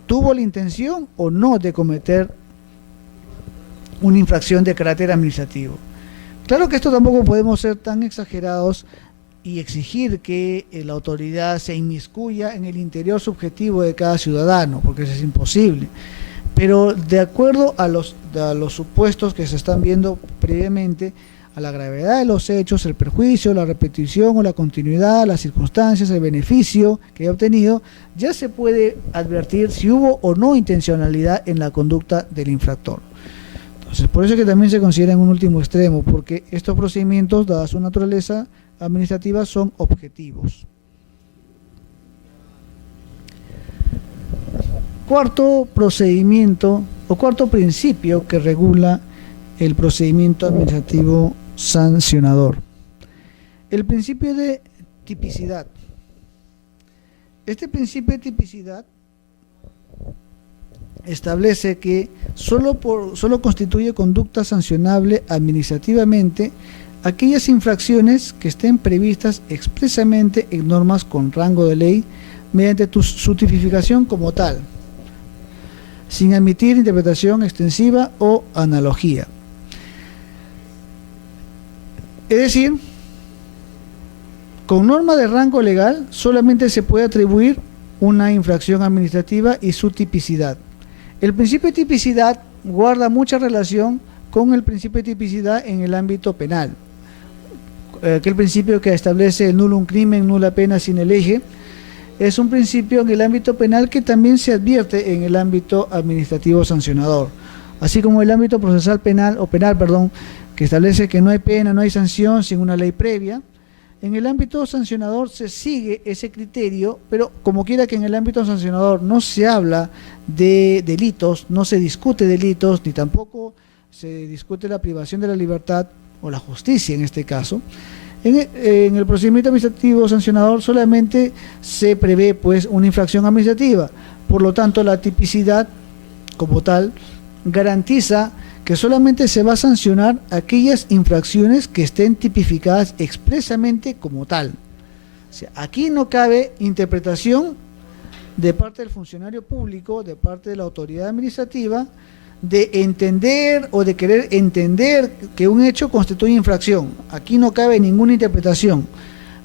tuvo la intención o no de cometer una infracción de carácter administrativo. Claro que esto tampoco podemos ser tan exagerados y exigir que la autoridad se inmiscuya en el interior subjetivo de cada ciudadano, porque eso es imposible. Pero de acuerdo a los supuestos que se están viendo previamente, a la gravedad de los hechos, el perjuicio, la repetición o la continuidad, las circunstancias, el beneficio que ha obtenido, ya se puede advertir si hubo o no intencionalidad en la conducta del infractor. Entonces, por eso es que también se considera en un último extremo, porque estos procedimientos, dada su naturaleza administrativa, son objetivos. Cuarto procedimiento o cuarto principio que regula el procedimiento administrativo sancionador. El principio de tipicidad. Este principio de tipicidad establece que solo constituye conducta sancionable administrativamente aquellas infracciones que estén previstas expresamente en normas con rango de ley mediante su tipificación como tal, sin admitir interpretación extensiva o analogía. Es decir, con norma de rango legal solamente se puede atribuir una infracción administrativa y su tipicidad. El principio de tipicidad guarda mucha relación con el principio de tipicidad en el ámbito penal, aquel principio que establece el nullum crimen, nulla pena sine lege. Es un principio en el ámbito penal que también se advierte en el ámbito administrativo sancionador, así como el ámbito procesal penal, que establece que no hay pena, no hay sanción sin una ley previa. En el ámbito sancionador se sigue ese criterio, pero como quiera que en el ámbito sancionador no se habla de delitos, no se discute delitos, ni tampoco se discute la privación de la libertad o la justicia en este caso. En el procedimiento administrativo sancionador solamente se prevé pues una infracción administrativa, por lo tanto la tipicidad como tal garantiza que solamente se va a sancionar aquellas infracciones que estén tipificadas expresamente como tal. O sea, aquí no cabe interpretación de parte del funcionario público, de parte de la autoridad administrativa, de entender o de querer entender que un hecho constituye infracción. Aquí no cabe ninguna interpretación.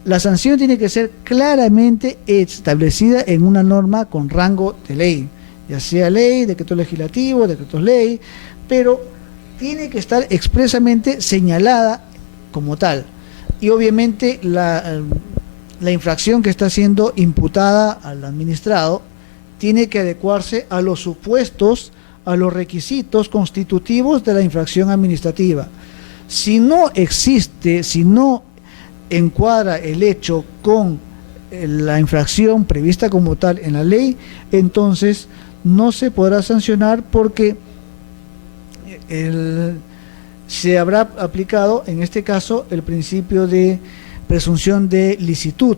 La sanción tiene que ser claramente establecida en una norma con rango de ley, ya sea ley, decreto legislativo, decretos ley, pero tiene que estar expresamente señalada como tal. Y obviamente la infracción que está siendo imputada al administrado tiene que adecuarse a los supuestos, a los requisitos constitutivos de la infracción administrativa. Si no existe, si no encuadra el hecho con la infracción prevista como tal en la ley, entonces no se podrá sancionar porque se habrá aplicado en este caso el principio de presunción de licitud,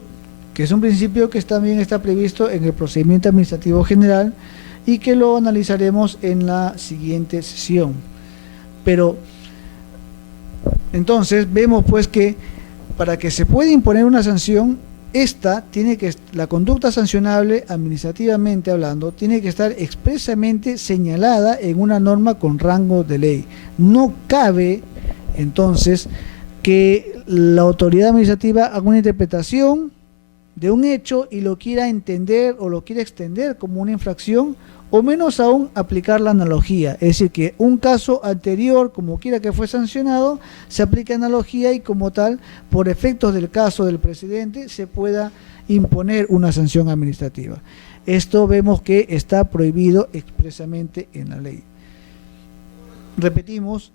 que es un principio que también está previsto en el procedimiento administrativo general y que lo analizaremos en la siguiente sesión. Pero entonces vemos pues que para que se pueda imponer una sanción, la conducta sancionable administrativamente hablando tiene que estar expresamente señalada en una norma con rango de ley. No cabe entonces que la autoridad administrativa haga una interpretación de un hecho y lo quiera entender o lo quiera extender como una infracción, o menos aún aplicar la analogía, es decir, que un caso anterior, como quiera que fue sancionado, se aplique analogía y como tal, por efectos del caso del precedente, se pueda imponer una sanción administrativa. Esto vemos que está prohibido expresamente en la ley. Repetimos,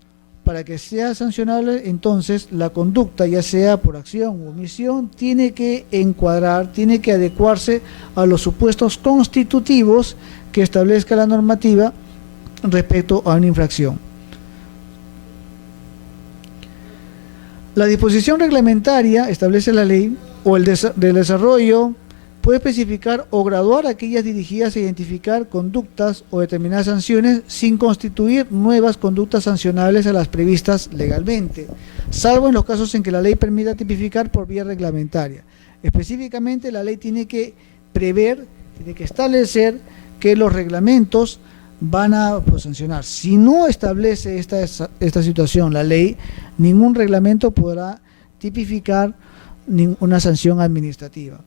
para que sea sancionable, entonces la conducta, ya sea por acción u omisión, tiene que encuadrar, tiene que adecuarse a los supuestos constitutivos que establezca la normativa respecto a una infracción. La disposición reglamentaria, establece la ley, o el del desarrollo, puede especificar o graduar aquellas dirigidas a identificar conductas o determinadas sanciones sin constituir nuevas conductas sancionables a las previstas legalmente, salvo en los casos en que la ley permita tipificar por vía reglamentaria. Específicamente, la ley tiene que prever, tiene que establecer que los reglamentos van a sancionar. Si no establece esta situación la ley, ningún reglamento podrá tipificar una sanción administrativa.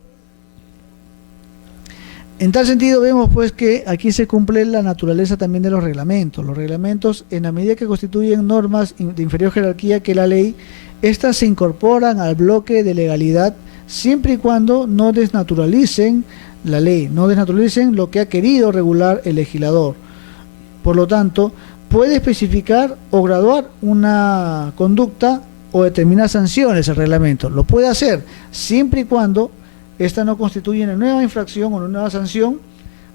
En tal sentido, vemos pues que aquí se cumple la naturaleza también de los reglamentos. Los reglamentos, en la medida que constituyen normas de inferior jerarquía que la ley, estas se incorporan al bloque de legalidad siempre y cuando no desnaturalicen la ley, no desnaturalicen lo que ha querido regular el legislador. Por lo tanto, puede especificar o graduar una conducta o determinar sanciones el reglamento. Lo puede hacer siempre y cuando esta no constituye una nueva infracción o una nueva sanción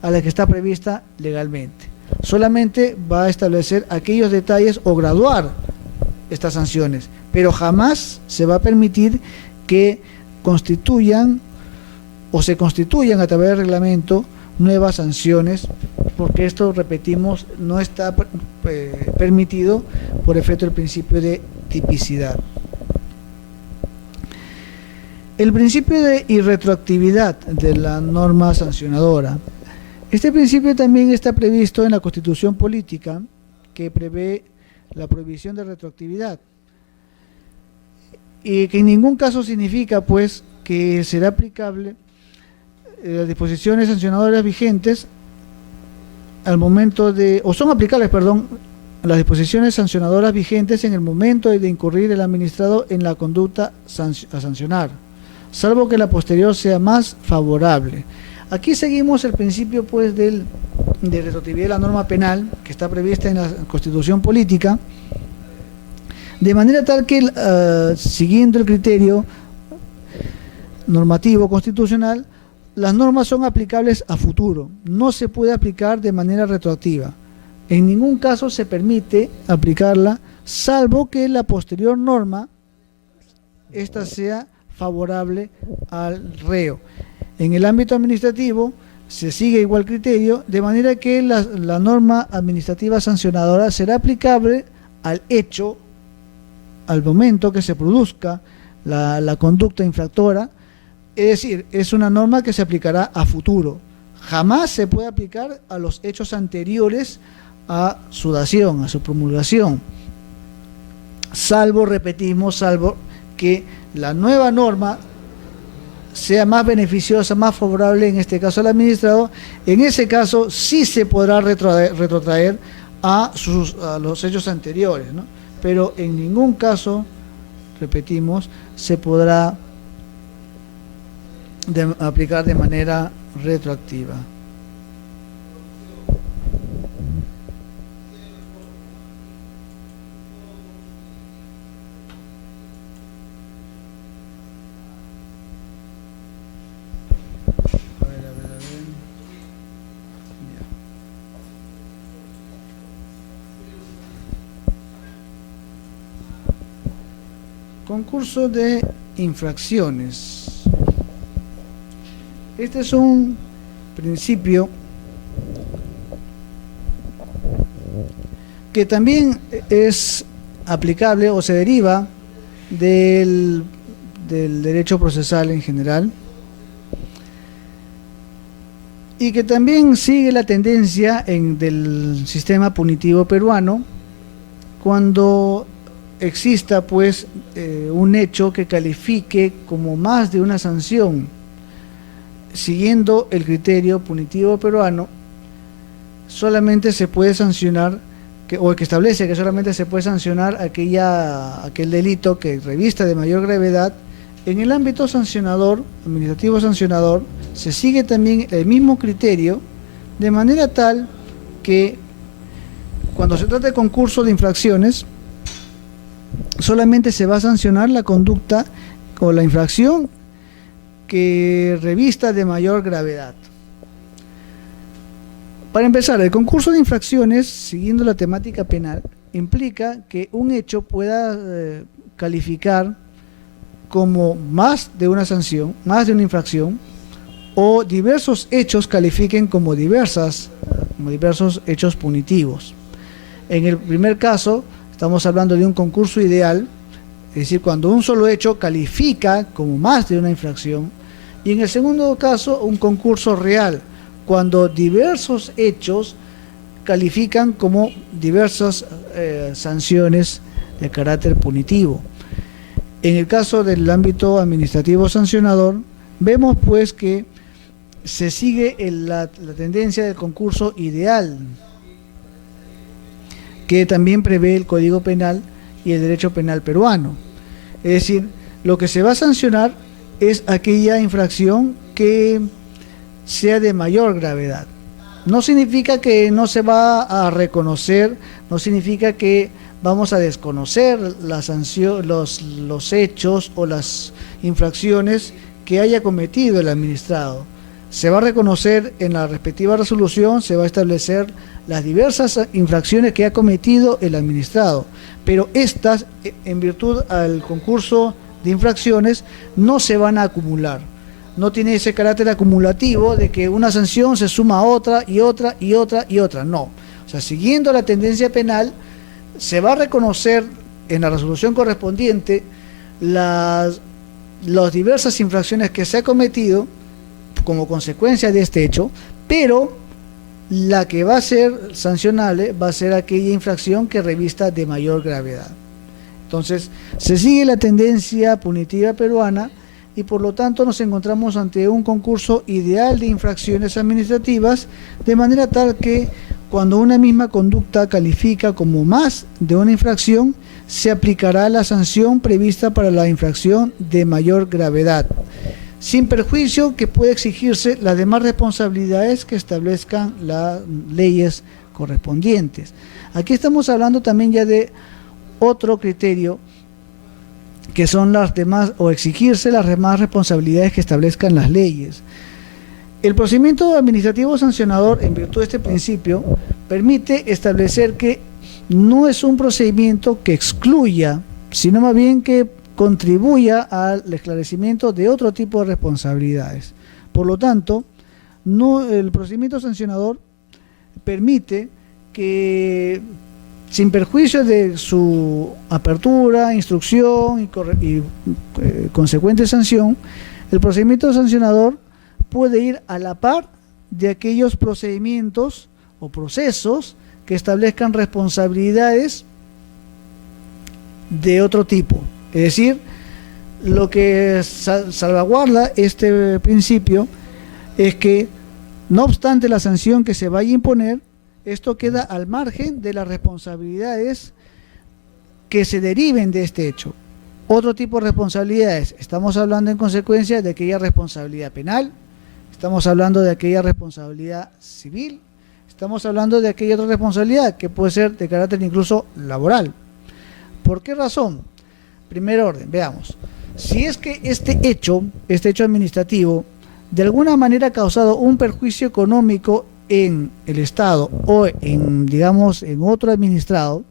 a la que está prevista legalmente. Solamente va a establecer aquellos detalles o graduar estas sanciones, pero jamás se va a permitir que constituyan o se constituyan a través del reglamento nuevas sanciones, porque esto, repetimos, no está permitido por efecto del principio de tipicidad. El principio de irretroactividad de la norma sancionadora. Este principio también está previsto en la Constitución Política, que prevé la prohibición de retroactividad, y que en ningún caso significa pues que será aplicable las disposiciones sancionadoras vigentes al momento de, o son aplicables, perdón, las disposiciones sancionadoras vigentes en el momento de incurrir el administrado en la conducta a sancionar, salvo que la posterior sea más favorable. Aquí seguimos el principio pues de retroactividad de la norma penal que está prevista en la Constitución Política, de manera tal que siguiendo el criterio normativo constitucional, las normas son aplicables a futuro, no se puede aplicar de manera retroactiva. En ningún caso se permite aplicarla, salvo que la posterior norma esta sea favorable al reo. En el ámbito administrativo se sigue igual criterio, de manera que la norma administrativa sancionadora será aplicable al hecho, al momento que se produzca la conducta infractora, es decir, es una norma que se aplicará a futuro. Jamás se puede aplicar a los hechos anteriores a su dación, a su promulgación, salvo, repetimos, salvo que la nueva norma sea más beneficiosa, más favorable, en este caso al administrado. En ese caso sí se podrá retrotraer a los hechos anteriores, ¿no? Pero en ningún caso, repetimos, se podrá aplicar de manera retroactiva. Concurso de infracciones. Este es un principio que también es aplicable o se deriva del derecho procesal en general, y que también sigue la tendencia del sistema punitivo peruano cuando exista pues un hecho que califique como más de una sanción. Siguiendo el criterio punitivo peruano, solamente se puede sancionar, o que establece que solamente se puede sancionar aquel delito que revista de mayor gravedad. En el ámbito sancionador, administrativo sancionador, se sigue también el mismo criterio, de manera tal que cuando se trata de concurso de infracciones, solamente se va a sancionar la conducta o la infracción que revista de mayor gravedad. Para empezar, el concurso de infracciones, siguiendo la temática penal, implica que un hecho pueda calificar como más de una sanción, más de una infracción, o diversos hechos califiquen como diversos hechos punitivos. En el primer caso, estamos hablando de un concurso ideal, es decir, cuando un solo hecho califica como más de una infracción, y en el segundo caso, un concurso real, cuando diversos hechos califican como diversas sanciones de carácter punitivo. En el caso del ámbito administrativo sancionador, vemos pues que se sigue la tendencia del concurso ideal, que también prevé el Código Penal y el derecho penal peruano. Es decir, lo que se va a sancionar es aquella infracción que sea de mayor gravedad. No significa que no se va a reconocer, no significa que vamos a desconocer la sanción, los hechos o las infracciones que haya cometido el administrado. Se va a reconocer en la respectiva resolución, se va a establecer las diversas infracciones que ha cometido el administrado, pero estas, en virtud al concurso de infracciones, no se van a acumular. No tiene ese carácter acumulativo de que una sanción se suma a otra y otra y otra y otra, no. O sea, siguiendo la tendencia penal, se va a reconocer en la resolución correspondiente las diversas infracciones que se ha cometido como consecuencia de este hecho, pero la que va a ser sancionable va a ser aquella infracción que revista de mayor gravedad. Entonces, se sigue la tendencia punitiva peruana y por lo tanto nos encontramos ante un concurso ideal de infracciones administrativas, de manera tal que cuando una misma conducta califica como más de una infracción, se aplicará la sanción prevista para la infracción de mayor gravedad, sin perjuicio que pueda exigirse las demás responsabilidades que establezcan las leyes correspondientes. Aquí estamos hablando también ya de otro criterio, que son las demás, o exigirse las demás responsabilidades que establezcan las leyes. El procedimiento administrativo sancionador, en virtud de este principio, permite establecer que no es un procedimiento que excluya, sino más bien que contribuya al esclarecimiento de otro tipo de responsabilidades. Por lo tanto, el procedimiento sancionador permite que, sin perjuicio de su apertura, instrucción y consecuente sanción, el procedimiento sancionador puede ir a la par de aquellos procedimientos o procesos que establezcan responsabilidades de otro tipo. Es decir, lo que salvaguarda este principio es que, no obstante la sanción que se vaya a imponer, esto queda al margen de las responsabilidades que se deriven de este hecho. Otro tipo de responsabilidades, estamos hablando en consecuencia de aquella responsabilidad penal, estamos hablando de aquella responsabilidad civil, estamos hablando de aquella otra responsabilidad que puede ser de carácter incluso laboral. ¿Por qué razón? Primer orden, veamos. Si es que este hecho administrativo, de alguna manera ha causado un perjuicio económico en el Estado o en otro administrado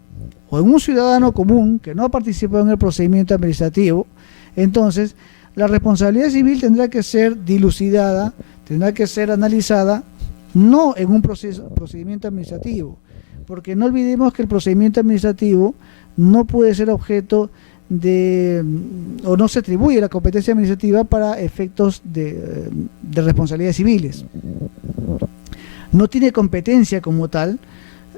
o en un ciudadano común que no ha participado en el procedimiento administrativo, entonces la responsabilidad civil tendrá que ser dilucidada, tendrá que ser analizada no en un procedimiento administrativo, porque no olvidemos que el procedimiento administrativo no puede ser objeto o no se atribuye la competencia administrativa para efectos de responsabilidades civiles. No tiene competencia como tal,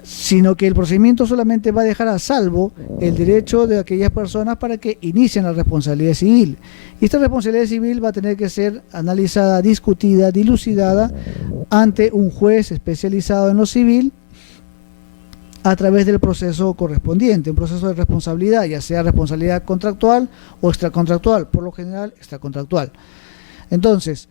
sino que el procedimiento solamente va a dejar a salvo el derecho de aquellas personas para que inicien la responsabilidad civil. Y esta responsabilidad civil va a tener que ser analizada, discutida, dilucidada ante un juez especializado en lo civil a través del proceso correspondiente, un proceso de responsabilidad, ya sea responsabilidad contractual o extracontractual, por lo general extracontractual. Entonces,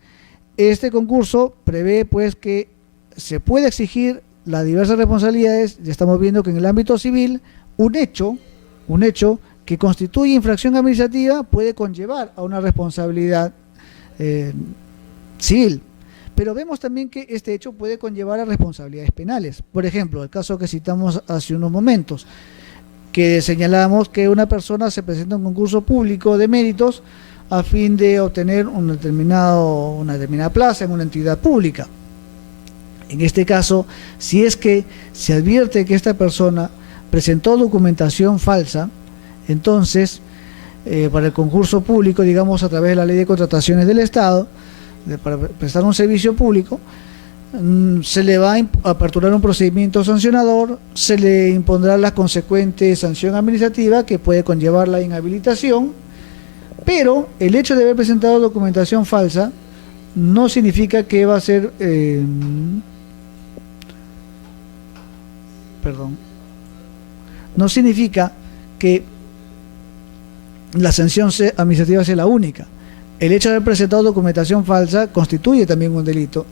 este concurso prevé pues que se puede exigir las diversas responsabilidades. Ya estamos viendo que en el ámbito civil un hecho que constituye infracción administrativa puede conllevar a una responsabilidad civil. Pero vemos también que este hecho puede conllevar a responsabilidades penales. Por ejemplo, el caso que citamos hace unos momentos, que señalamos que una persona se presenta a un concurso público de méritos a fin de obtener una determinada plaza en una entidad pública. En este caso, si es que se advierte que esta persona presentó documentación falsa, entonces, para el concurso público, digamos a través de la Ley de Contrataciones del Estado, para prestar un servicio público, se le va a aperturar un procedimiento sancionador, se le impondrá la consecuente sanción administrativa que puede conllevar la inhabilitación, pero el hecho de haber presentado documentación falsa no significa que va a ser, no significa que la sanción administrativa sea la única. El hecho de haber presentado documentación falsa constituye también un delito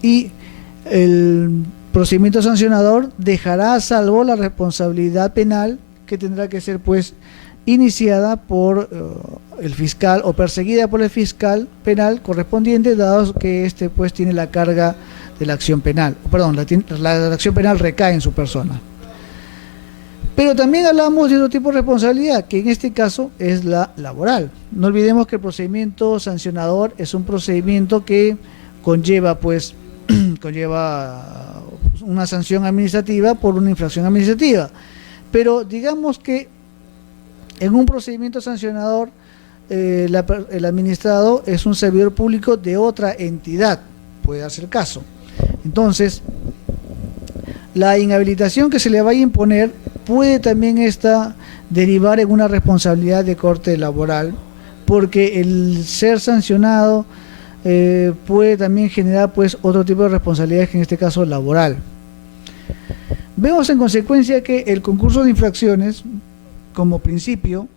y el procedimiento sancionador dejará a salvo la responsabilidad penal que tendrá que ser pues iniciada por el fiscal o perseguida por el fiscal penal correspondiente, dado que este pues tiene la carga de la acción penal, la acción penal recae en su persona. Pero también hablamos de otro tipo de responsabilidad, que en este caso es la laboral. No olvidemos que el procedimiento sancionador es un procedimiento que conlleva una sanción administrativa por una infracción administrativa. Pero digamos que en un procedimiento sancionador el administrado es un servidor público de otra entidad, puede darse el caso. Entonces, la inhabilitación que se le vaya a imponer puede también derivar en una responsabilidad de corte laboral, porque el ser sancionado puede también generar pues otro tipo de responsabilidades, que en este caso laboral. Vemos en consecuencia que el concurso de infracciones, como principio,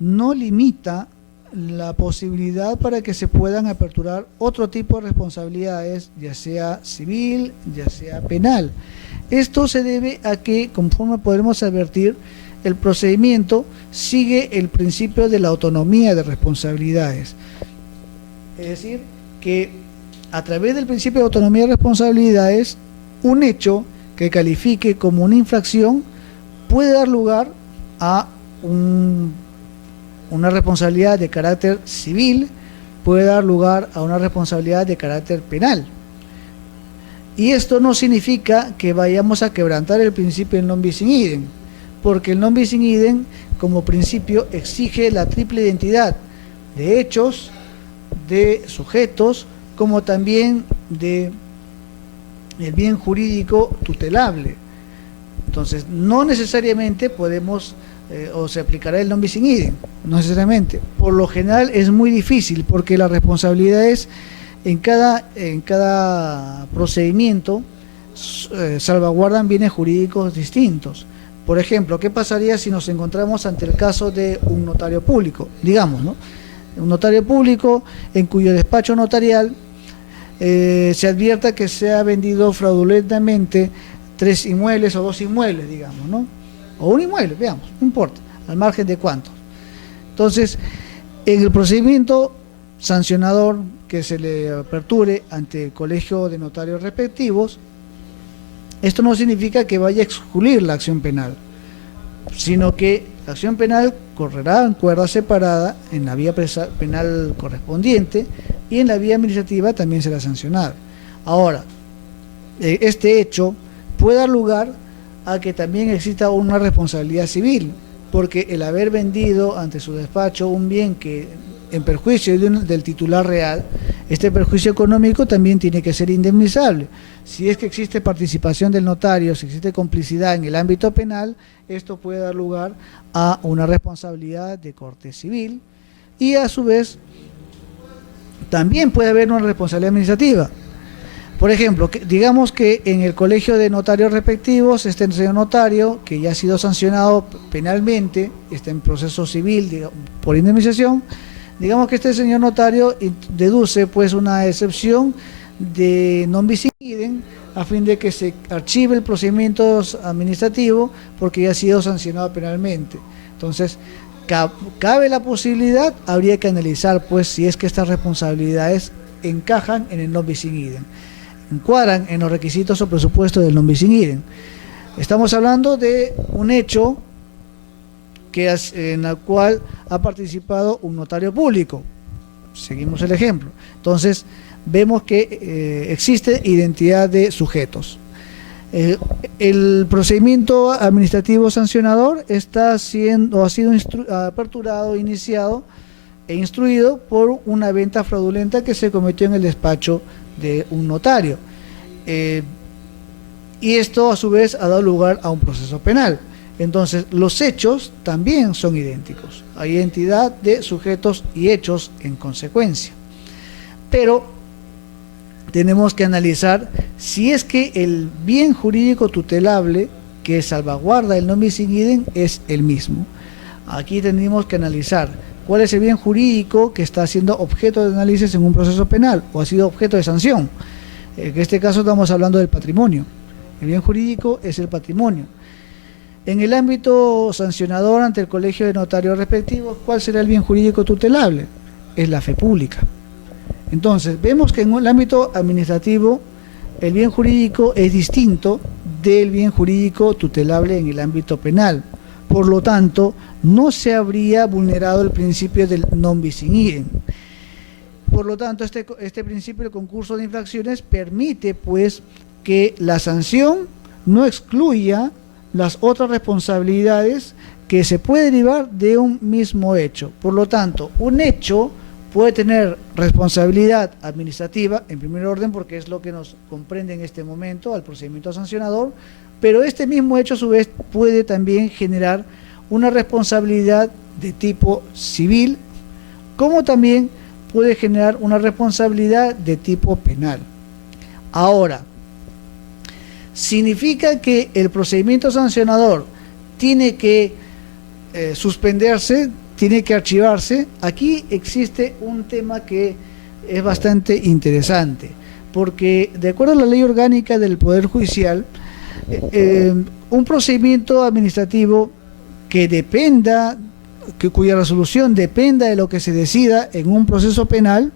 no limita la posibilidad para que se puedan aperturar otro tipo de responsabilidades, ya sea civil, ya sea penal. Esto se debe a que, conforme podremos advertir, el procedimiento sigue el principio de la autonomía de responsabilidades. Es decir, que a través del principio de autonomía de responsabilidades, un hecho que califique como una infracción puede dar lugar a una responsabilidad de carácter civil, puede dar lugar a una responsabilidad de carácter penal. Y esto no significa que vayamos a quebrantar el principio del non bis in idem, porque el non bis in idem como principio exige la triple identidad de hechos, de sujetos, como también de el bien jurídico tutelable. Entonces, no necesariamente podemos o se aplicará el non bis in idem, no necesariamente. Por lo general es muy difícil, porque las responsabilidades en cada procedimiento salvaguardan bienes jurídicos distintos. Por ejemplo, ¿qué pasaría si nos encontramos ante el caso de un notario público? Digamos, ¿no? Un notario público en cuyo despacho notarial se advierta que se ha vendido fraudulentamente 3 inmuebles o 2 inmuebles, digamos, ¿no? O un inmueble, veamos, no importa, al margen de cuántos. Entonces, en el procedimiento sancionador que se le aperture ante el colegio de notarios respectivos, esto no significa que vaya a excluir la acción penal, sino que la acción penal correrá en cuerda separada en la vía penal correspondiente, y en la vía administrativa también será sancionada. Ahora, este hecho puede dar lugar a que también exista una responsabilidad civil, porque el haber vendido ante su despacho un bien que en perjuicio del titular real, este perjuicio económico también tiene que ser indemnizable. Si es que existe participación del notario, si existe complicidad en el ámbito penal, esto puede dar lugar a una responsabilidad de corte civil, y a su vez también puede haber una responsabilidad administrativa. Por ejemplo, digamos que en el colegio de notarios respectivos este señor notario, que ya ha sido sancionado penalmente, está en proceso civil, digamos, por indemnización. Digamos que este señor notario deduce pues una excepción de non bis in idem a fin de que se archive el procedimiento administrativo, porque ya ha sido sancionado penalmente. Entonces, cabe la posibilidad, habría que analizar pues si es que estas responsabilidades encajan en el non bis in idem, encuadran en los requisitos o presupuestos del non bis in idem. Estamos hablando de un hecho en el cual ha participado un notario público. Seguimos el ejemplo. Entonces, vemos que existe identidad de sujetos. El procedimiento administrativo sancionador ha sido aperturado, iniciado e instruido por una venta fraudulenta que se cometió en el despacho de un notario. Y esto a su vez ha dado lugar a un proceso penal. Entonces, los hechos también son idénticos. Hay identidad de sujetos y hechos en consecuencia. Pero tenemos que analizar si es que el bien jurídico tutelable que salvaguarda el non bis in idem es el mismo. Aquí tenemos que analizar cuál es el bien jurídico que está siendo objeto de análisis en un proceso penal o ha sido objeto de sanción. En este caso estamos hablando del patrimonio. El bien jurídico es el patrimonio. En el ámbito sancionador ante el colegio de notarios respectivos, ¿cuál será el bien jurídico tutelable? Es la fe pública. Entonces, vemos que en el ámbito administrativo el bien jurídico es distinto del bien jurídico tutelable en el ámbito penal. Por lo tanto, no se habría vulnerado el principio del non bis in idem. Por lo tanto, este principio del concurso de infracciones permite pues que la sanción no excluya las otras responsabilidades que se puede derivar de un mismo hecho. Por lo tanto, un hecho puede tener responsabilidad administrativa en primer orden porque es lo que nos comprende en este momento al procedimiento sancionador, pero este mismo hecho a su vez puede también generar una responsabilidad de tipo civil, como también puede generar una responsabilidad de tipo penal. Ahora, ¿significa que el procedimiento sancionador tiene que suspenderse, tiene que archivarse? Aquí existe un tema que es bastante interesante, porque de acuerdo a la ley orgánica del Poder Judicial, un procedimiento administrativo cuya resolución dependa de lo que se decida en un proceso penal,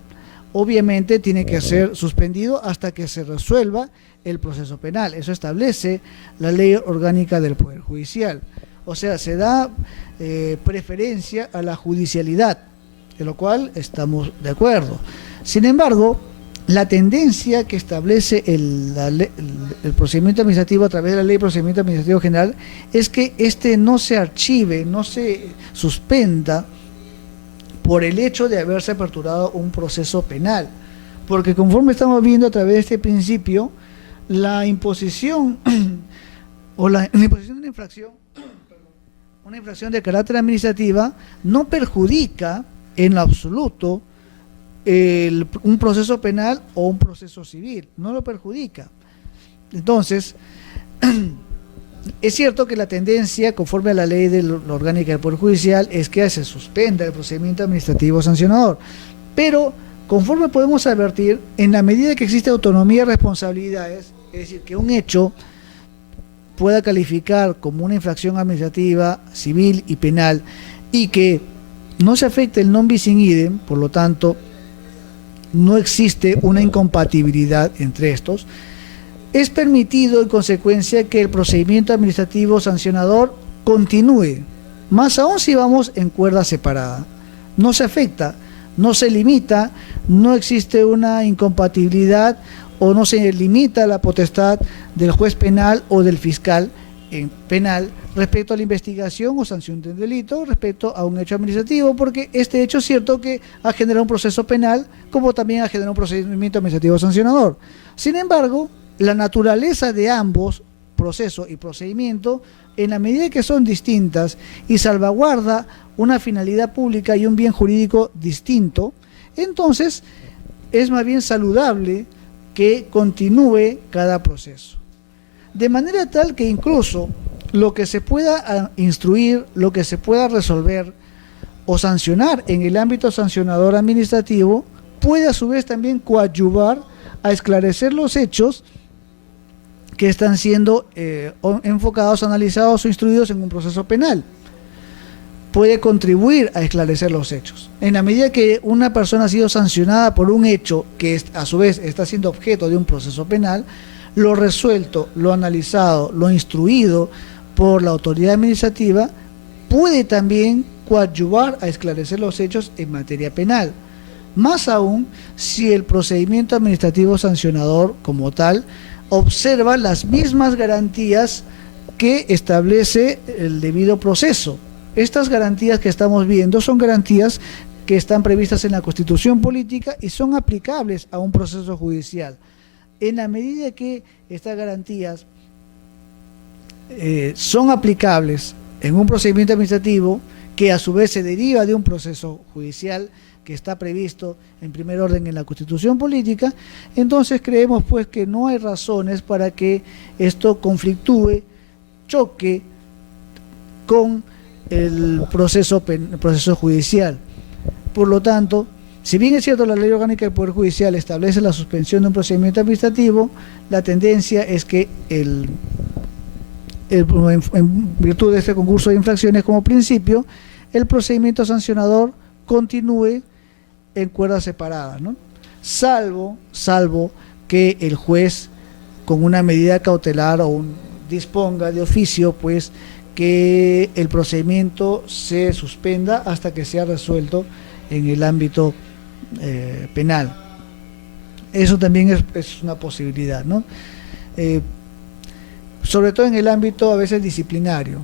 obviamente tiene que ser suspendido hasta que se resuelva el proceso penal. Eso establece la ley orgánica del Poder Judicial. O sea, se da preferencia a la judicialidad, de lo cual estamos de acuerdo. Sin embargo, la tendencia que establece el procedimiento administrativo a través de la Ley de Procedimiento Administrativo General es que este no se archive, no se suspenda por el hecho de haberse aperturado un proceso penal. Porque conforme estamos viendo a través de este principio, la imposición o la imposición de una infracción de carácter administrativa no perjudica en lo absoluto un proceso penal o un proceso civil, no lo perjudica. Entonces, es cierto que la tendencia, conforme a la ley de la orgánica del Poder Judicial, es que se suspenda el procedimiento administrativo sancionador, pero conforme podemos advertir, en la medida que existe autonomía y responsabilidades, es decir, que un hecho pueda calificar como una infracción administrativa, civil y penal, y que no se afecte el non bis in idem, por lo tanto, no existe una incompatibilidad entre estos, es permitido en consecuencia que el procedimiento administrativo sancionador continúe, más aún si vamos en cuerda separada. No se afecta, no se limita, no existe una incompatibilidad o no se limita la potestad del juez penal o del fiscal penal respecto a la investigación o sanción del delito respecto a un hecho administrativo, porque este hecho es cierto que ha generado un proceso penal como también ha generado un procedimiento administrativo sancionador. Sin embargo, la naturaleza de ambos, proceso y procedimiento, en la medida que son distintas y salvaguarda una finalidad pública y un bien jurídico distinto, entonces es más bien saludable que continúe cada proceso. De manera tal que incluso lo que se pueda instruir, lo que se pueda resolver o sancionar en el ámbito sancionador administrativo, puede a su vez también coadyuvar a esclarecer los hechos que están siendo enfocados, analizados o instruidos en un proceso penal. puede contribuir a esclarecer los hechos. En la medida que una persona ha sido sancionada por un hecho que a su vez está siendo objeto de un proceso penal, lo resuelto, lo analizado, lo instruido por la autoridad administrativa puede también coadyuvar a esclarecer los hechos en materia penal. Más aún si el procedimiento administrativo sancionador como tal observa las mismas garantías que establece el debido proceso. Estas garantías que estamos viendo son garantías que están previstas en la Constitución Política y son aplicables a un proceso judicial. En la medida que estas garantías son aplicables en un procedimiento administrativo que a su vez se deriva de un proceso judicial que está previsto en primer orden en la Constitución Política, entonces creemos pues que no hay razones para que esto conflictúe, choque con el proceso judicial. Por lo tanto, si bien es cierto la Ley Orgánica del Poder Judicial establece la suspensión de un procedimiento administrativo, la tendencia es que en virtud de este concurso de infracciones como principio, el procedimiento sancionador continúe en cuerda separada, ¿no? Salvo que el juez con una medida cautelar disponga de oficio, pues, que el procedimiento se suspenda hasta que sea resuelto en el ámbito penal. Eso también es una posibilidad, ¿no? Sobre todo en el ámbito a veces disciplinario,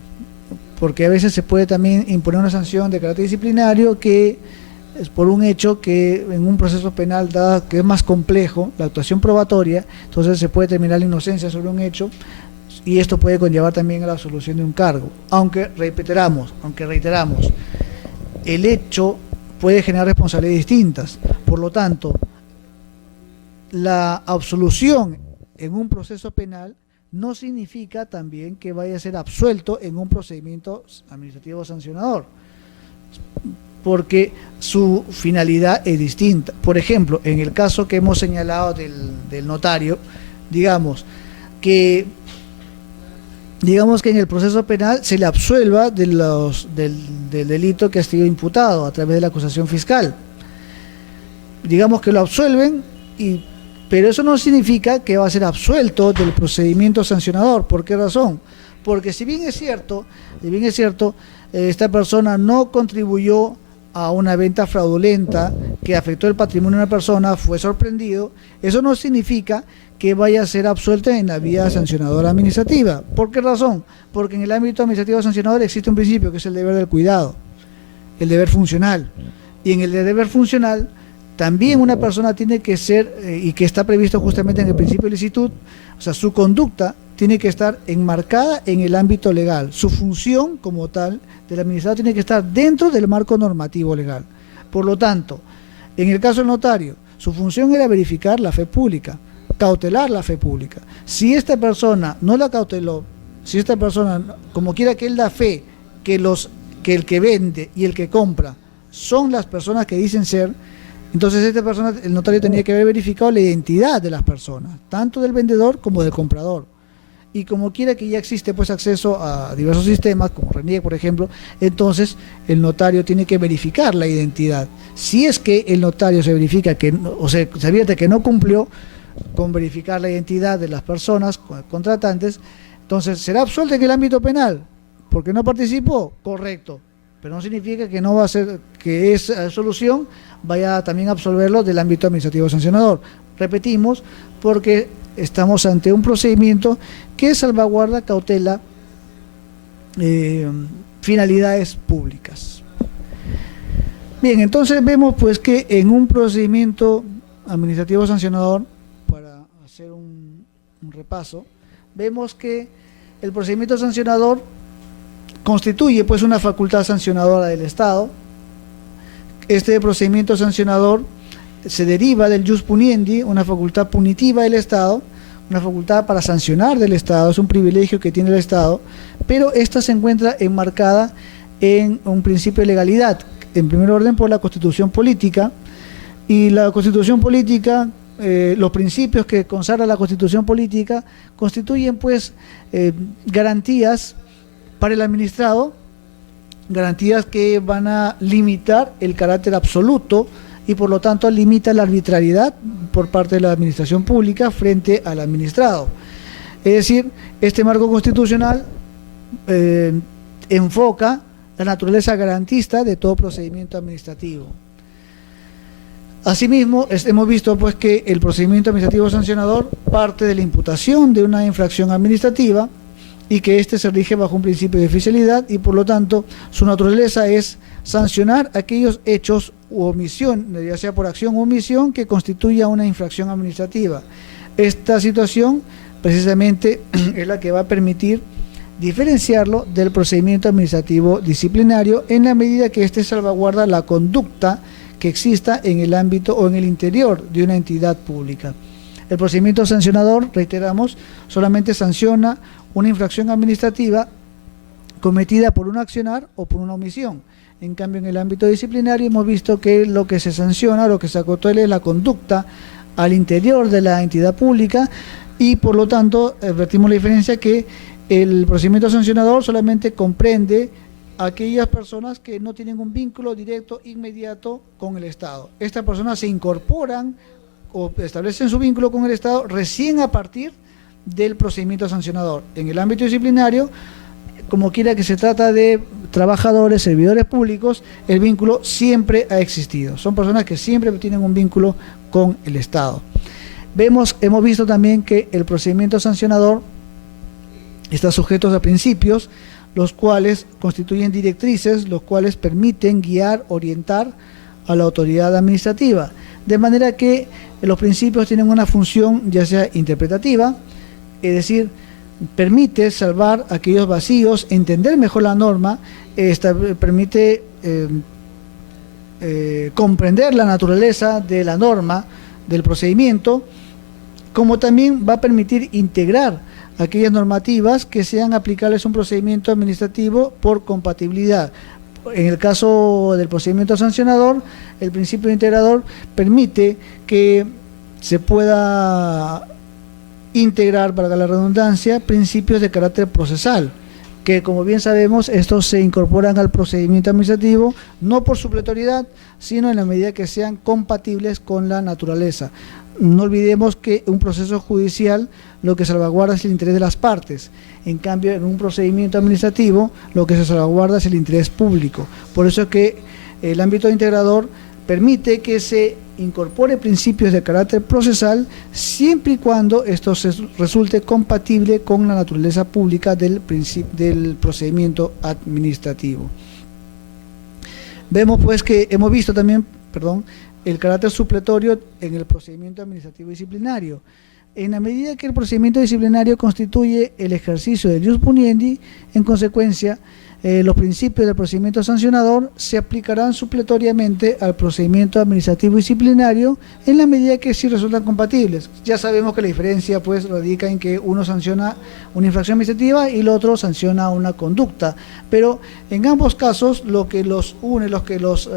porque a veces se puede también imponer una sanción de carácter disciplinario que es por un hecho que en un proceso penal, dado que es más complejo la actuación probatoria, entonces se puede terminar la inocencia sobre un hecho, y esto puede conllevar también a la absolución de un cargo, aunque reiteramos, el hecho puede generar responsabilidades distintas. Por lo tanto, la absolución en un proceso penal no significa también que vaya a ser absuelto en un procedimiento administrativo sancionador, porque su finalidad es distinta. Por ejemplo, en el caso que hemos señalado del notario, digamos que en el proceso penal se le absuelva del delito que ha sido imputado a través de la acusación fiscal. Digamos que lo absuelven, pero eso no significa que va a ser absuelto del procedimiento sancionador. ¿Por qué razón? Porque si bien es cierto, esta persona no contribuyó a una venta fraudulenta que afectó el patrimonio de una persona, fue sorprendido, eso no significa que vaya a ser absuelto en la vía sancionadora administrativa. ¿Por qué razón? Porque en el ámbito administrativo sancionador existe un principio que es el deber del cuidado, el deber funcional. Y en el deber funcional también una persona tiene que ser, y que está previsto justamente en el principio de licitud, o sea, su conducta tiene que estar enmarcada en el ámbito legal. Su función como tal del administrador tiene que estar dentro del marco normativo legal. Por lo tanto, en el caso del notario, su función era verificar la fe pública, cautelar la fe pública. Si esta persona no la cauteló, si esta persona, como quiera que él da fe, que el que vende y el que compra son las personas que dicen ser, entonces esta persona, el notario tenía que haber verificado la identidad de las personas, tanto del vendedor como del comprador. Y como quiera que ya existe pues acceso a diversos sistemas, como RENIEC, por ejemplo, entonces el notario tiene que verificar la identidad. Si es que el notario se verifica se advierte que no cumplió con verificar la identidad de las personas contratantes, entonces será absuelto en el ámbito penal, porque no participó, correcto, pero no significa que no va a ser, que esa solución vaya también a absolverlo del ámbito administrativo sancionador. Repetimos, porque estamos ante un procedimiento que salvaguarda, cautela finalidades públicas. Bien, entonces vemos pues que en un procedimiento administrativo sancionador, para hacer un repaso, vemos que el procedimiento sancionador constituye pues una facultad sancionadora del Estado. Este procedimiento sancionador se deriva del jus puniendi, una facultad punitiva del Estado, una facultad para sancionar del Estado, es un privilegio que tiene el Estado, pero esta se encuentra enmarcada en un principio de legalidad, en primer orden por la Constitución Política, y la Constitución Política, los principios que consagra la Constitución Política garantías para el administrado garantías que van a limitar el carácter absoluto y por lo tanto limita la arbitrariedad por parte de la administración pública frente al administrado. Es decir, este marco constitucional enfoca la naturaleza garantista de todo procedimiento administrativo. Asimismo, hemos visto pues que el procedimiento administrativo sancionador parte de la imputación de una infracción administrativa y que éste se rige bajo un principio de oficialidad y por lo tanto su naturaleza es sancionar aquellos hechos u omisión, ya sea por acción o omisión, que constituya una infracción administrativa. Esta situación precisamente es la que va a permitir diferenciarlo del procedimiento administrativo disciplinario en la medida que éste salvaguarda la conducta que exista en el ámbito o en el interior de una entidad pública. El procedimiento sancionador, reiteramos, solamente sanciona una infracción administrativa cometida por un accionar o por una omisión. En cambio, en el ámbito disciplinario hemos visto que lo que se sanciona, lo que se acotúa es la conducta al interior de la entidad pública y por lo tanto advertimos la diferencia que el procedimiento sancionador solamente comprende a aquellas personas que no tienen un vínculo directo inmediato con el Estado. Estas personas se incorporan o establecen su vínculo con el Estado recién a partir del procedimiento sancionador. En el ámbito disciplinario, como quiera que se trata de trabajadores, servidores públicos, el vínculo siempre ha existido. Son personas que siempre tienen un vínculo con el Estado. Hemos visto también que el procedimiento sancionador está sujeto a principios, los cuales constituyen directrices, los cuales permiten guiar, orientar a la autoridad administrativa. De manera que los principios tienen una función ya sea interpretativa, es decir, permite salvar aquellos vacíos, entender mejor la norma, permite comprender la naturaleza de la norma, del procedimiento, como también va a permitir integrar aquellas normativas que sean aplicables a un procedimiento administrativo por compatibilidad. En el caso del procedimiento sancionador, el principio integrador permite que se pueda integrar, para la redundancia, principios de carácter procesal, que como bien sabemos, estos se incorporan al procedimiento administrativo no por supletoriedad, sino en la medida que sean compatibles con la naturaleza. No olvidemos que un proceso judicial lo que salvaguarda es el interés de las partes. En cambio, en un procedimiento administrativo lo que se salvaguarda es el interés público. Por eso es que el ámbito integrador permite que se incorpore principios de carácter procesal siempre y cuando esto resulte compatible con la naturaleza pública del procedimiento administrativo. Vemos pues que hemos visto también, el carácter supletorio en el procedimiento administrativo disciplinario. En la medida que el procedimiento disciplinario constituye el ejercicio del ius puniendi, en consecuencia, los principios del procedimiento sancionador se aplicarán supletoriamente al procedimiento administrativo disciplinario en la medida que sí resultan compatibles. Ya sabemos que la diferencia pues radica en que uno sanciona una infracción administrativa y el otro sanciona una conducta, pero en ambos casos lo que los une, lo que los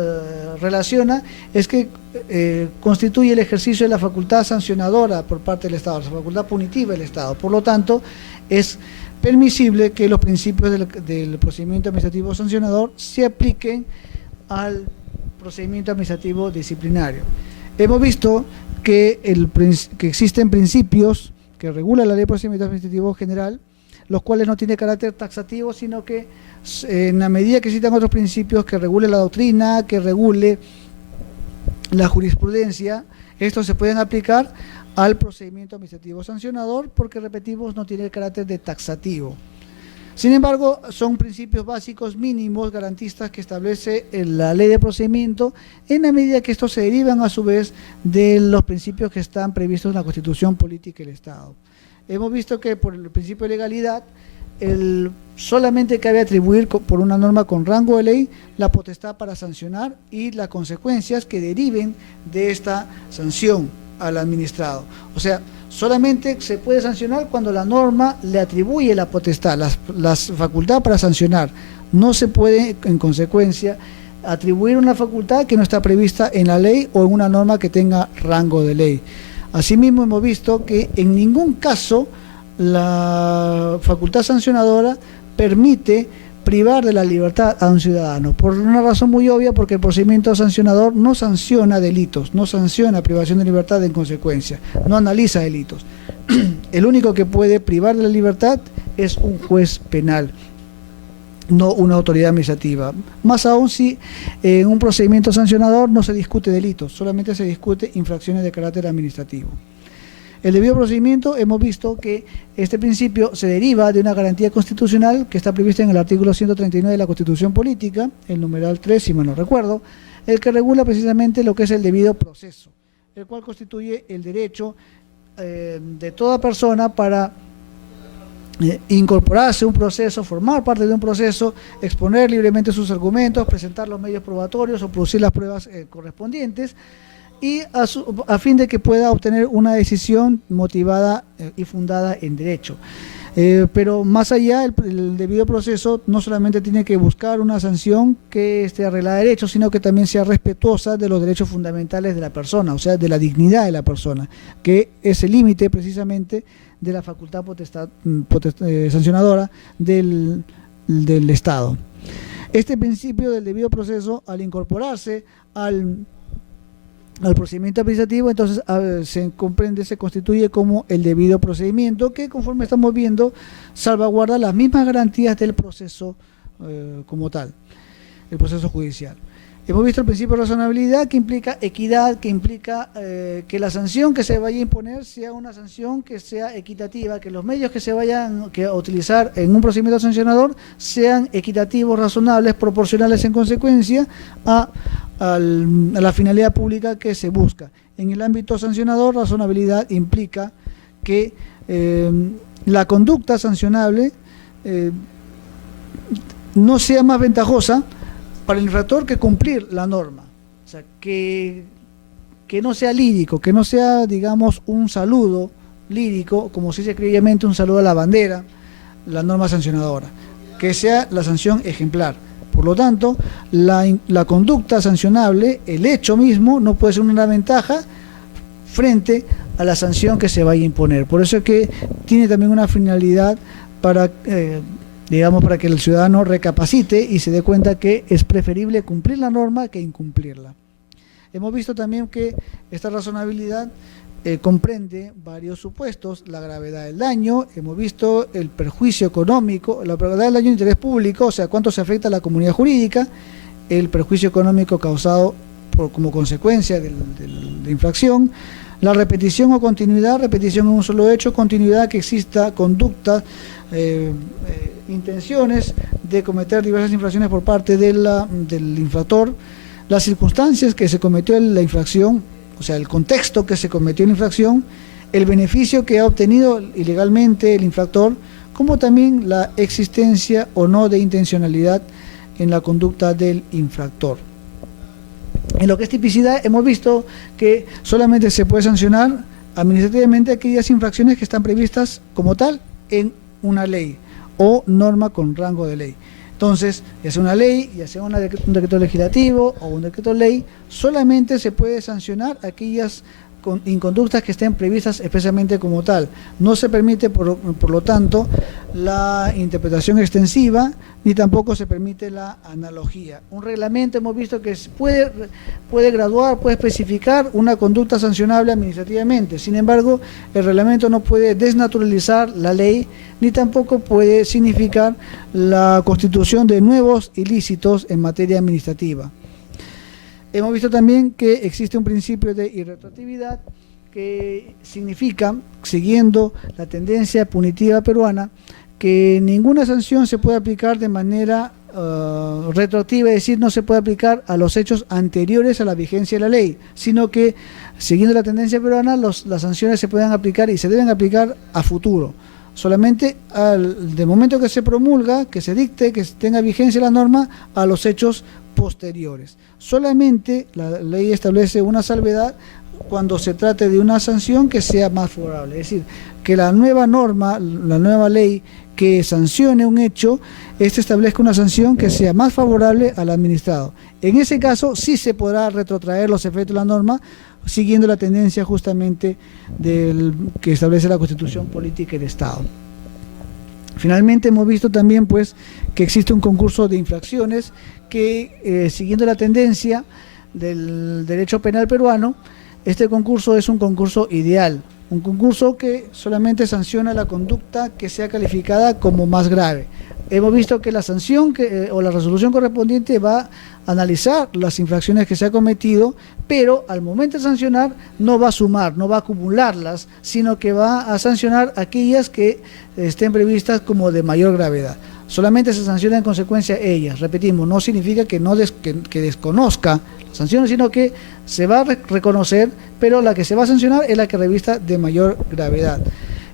relaciona es que constituye el ejercicio de la facultad sancionadora por parte del Estado, la facultad punitiva del Estado. Por lo tanto, es permisible que los principios del procedimiento administrativo sancionador se apliquen al procedimiento administrativo disciplinario. Hemos visto que existen principios que regula la ley de procedimiento administrativo general, los cuales no tienen carácter taxativo, sino que en la medida que existan otros principios que regule la doctrina, que regule la jurisprudencia, estos se pueden aplicar al procedimiento administrativo sancionador porque, repetimos, no tiene el carácter de taxativo. Sin embargo, son principios básicos mínimos garantistas que establece la ley de procedimiento en la medida que estos se derivan a su vez de los principios que están previstos en la Constitución Política del Estado. Hemos visto que por el principio de legalidad solamente cabe atribuir por una norma con rango de ley la potestad para sancionar y las consecuencias que deriven de esta sanción al administrado. O sea, solamente se puede sancionar cuando la norma le atribuye la potestad, la facultad para sancionar. No se puede, en consecuencia, atribuir una facultad que no está prevista en la ley o en una norma que tenga rango de ley. Asimismo, hemos visto que en ningún caso la facultad sancionadora permite privar de la libertad a un ciudadano, por una razón muy obvia, porque el procedimiento sancionador no sanciona delitos, no sanciona privación de libertad en consecuencia, no analiza delitos. El único que puede privar de la libertad es un juez penal, no una autoridad administrativa. Más aún si en un procedimiento sancionador no se discute delitos, solamente se discute infracciones de carácter administrativo. El debido procedimiento, hemos visto que este principio se deriva de una garantía constitucional que está prevista en el artículo 139 de la Constitución Política, el numeral 3, si mal no recuerdo, el que regula precisamente lo que es el debido proceso, el cual constituye el derecho de toda persona para incorporarse a un proceso, formar parte de un proceso, exponer libremente sus argumentos, presentar los medios probatorios o producir las pruebas correspondientes, y a fin de que pueda obtener una decisión motivada y fundada en derecho. Pero más allá, el debido proceso no solamente tiene que buscar una sanción que esté arreglada de derecho, sino que también sea respetuosa de los derechos fundamentales de la persona, o sea, de la dignidad de la persona, que es el límite precisamente de la facultad sancionadora del Estado. Este principio del debido proceso, al incorporarse al procedimiento administrativo, entonces se constituye como el debido procedimiento, que conforme estamos viendo salvaguarda las mismas garantías del proceso como tal, el proceso judicial. Hemos visto el principio de razonabilidad, que implica equidad, que implica que la sanción que se vaya a imponer sea una sanción que sea equitativa, que los medios que se vayan a utilizar en un procedimiento sancionador sean equitativos, razonables, proporcionales en consecuencia a la finalidad pública que se busca. En el ámbito sancionador, razonabilidad implica que la conducta sancionable no sea más ventajosa para el infractor que cumplir la norma. O sea, que no sea lírico, que no sea, digamos, un saludo lírico, como se dice criolmente, un saludo a la bandera, la norma sancionadora, que sea la sanción ejemplar. Por lo tanto, la conducta sancionable, el hecho mismo, no puede ser una ventaja frente a la sanción que se vaya a imponer. Por eso es que tiene también una finalidad para, para que el ciudadano recapacite y se dé cuenta que es preferible cumplir la norma que incumplirla. Hemos visto también que esta razonabilidad comprende varios supuestos: la gravedad del daño, hemos visto el perjuicio económico, la gravedad del daño de interés público, o sea, cuánto se afecta a la comunidad jurídica, el perjuicio económico causado como consecuencia de infracción, la repetición o continuidad, repetición en un solo hecho, continuidad que exista conducta, intenciones de cometer diversas infracciones por parte del infractor, las circunstancias que se cometió la infracción, o sea, el contexto que se cometió la infracción, el beneficio que ha obtenido ilegalmente el infractor, como también la existencia o no de intencionalidad en la conducta del infractor. En lo que es tipicidad, hemos visto que solamente se puede sancionar administrativamente aquellas infracciones que están previstas como tal en una ley o norma con rango de ley. Entonces, ya sea una ley, ya sea un decreto legislativo o un decreto ley, solamente se puede sancionar aquellas inconductas que estén previstas especialmente como tal. No se permite, por lo tanto, la interpretación extensiva, ni tampoco se permite la analogía. Un reglamento hemos visto que puede graduar, puede especificar una conducta sancionable administrativamente. Sin embargo, el reglamento no puede desnaturalizar la ley, ni tampoco puede significar la constitución de nuevos ilícitos en materia administrativa. Hemos visto también que existe un principio de irretroactividad que significa, siguiendo la tendencia punitiva peruana, que ninguna sanción se puede aplicar de manera retroactiva, es decir, no se puede aplicar a los hechos anteriores a la vigencia de la ley, sino que, siguiendo la tendencia peruana, las sanciones se pueden aplicar y se deben aplicar a futuro. Solamente de momento que se promulga, que se dicte, que tenga vigencia la norma, a los hechos posteriores. Solamente la ley establece una salvedad cuando se trate de una sanción que sea más favorable, es decir, que la nueva norma, la nueva ley que sancione un hecho, establezca una sanción que sea más favorable al administrado. En ese caso sí se podrá retrotraer los efectos de la norma, siguiendo la tendencia justamente que establece la Constitución Política del Estado. Finalmente hemos visto también pues que existe un concurso de infracciones que siguiendo la tendencia del derecho penal peruano, este concurso es un concurso ideal, un concurso que solamente sanciona la conducta que sea calificada como más grave. Hemos visto que la sanción o la resolución correspondiente va a analizar las infracciones que se ha cometido, pero al momento de sancionar no va a sumar, no va a acumularlas, sino que va a sancionar aquellas que estén previstas como de mayor gravedad. Solamente se sanciona en consecuencia ellas. Repetimos, no significa que que desconozca las sanciones, sino que se va a reconocer, pero la que se va a sancionar es la que revista de mayor gravedad.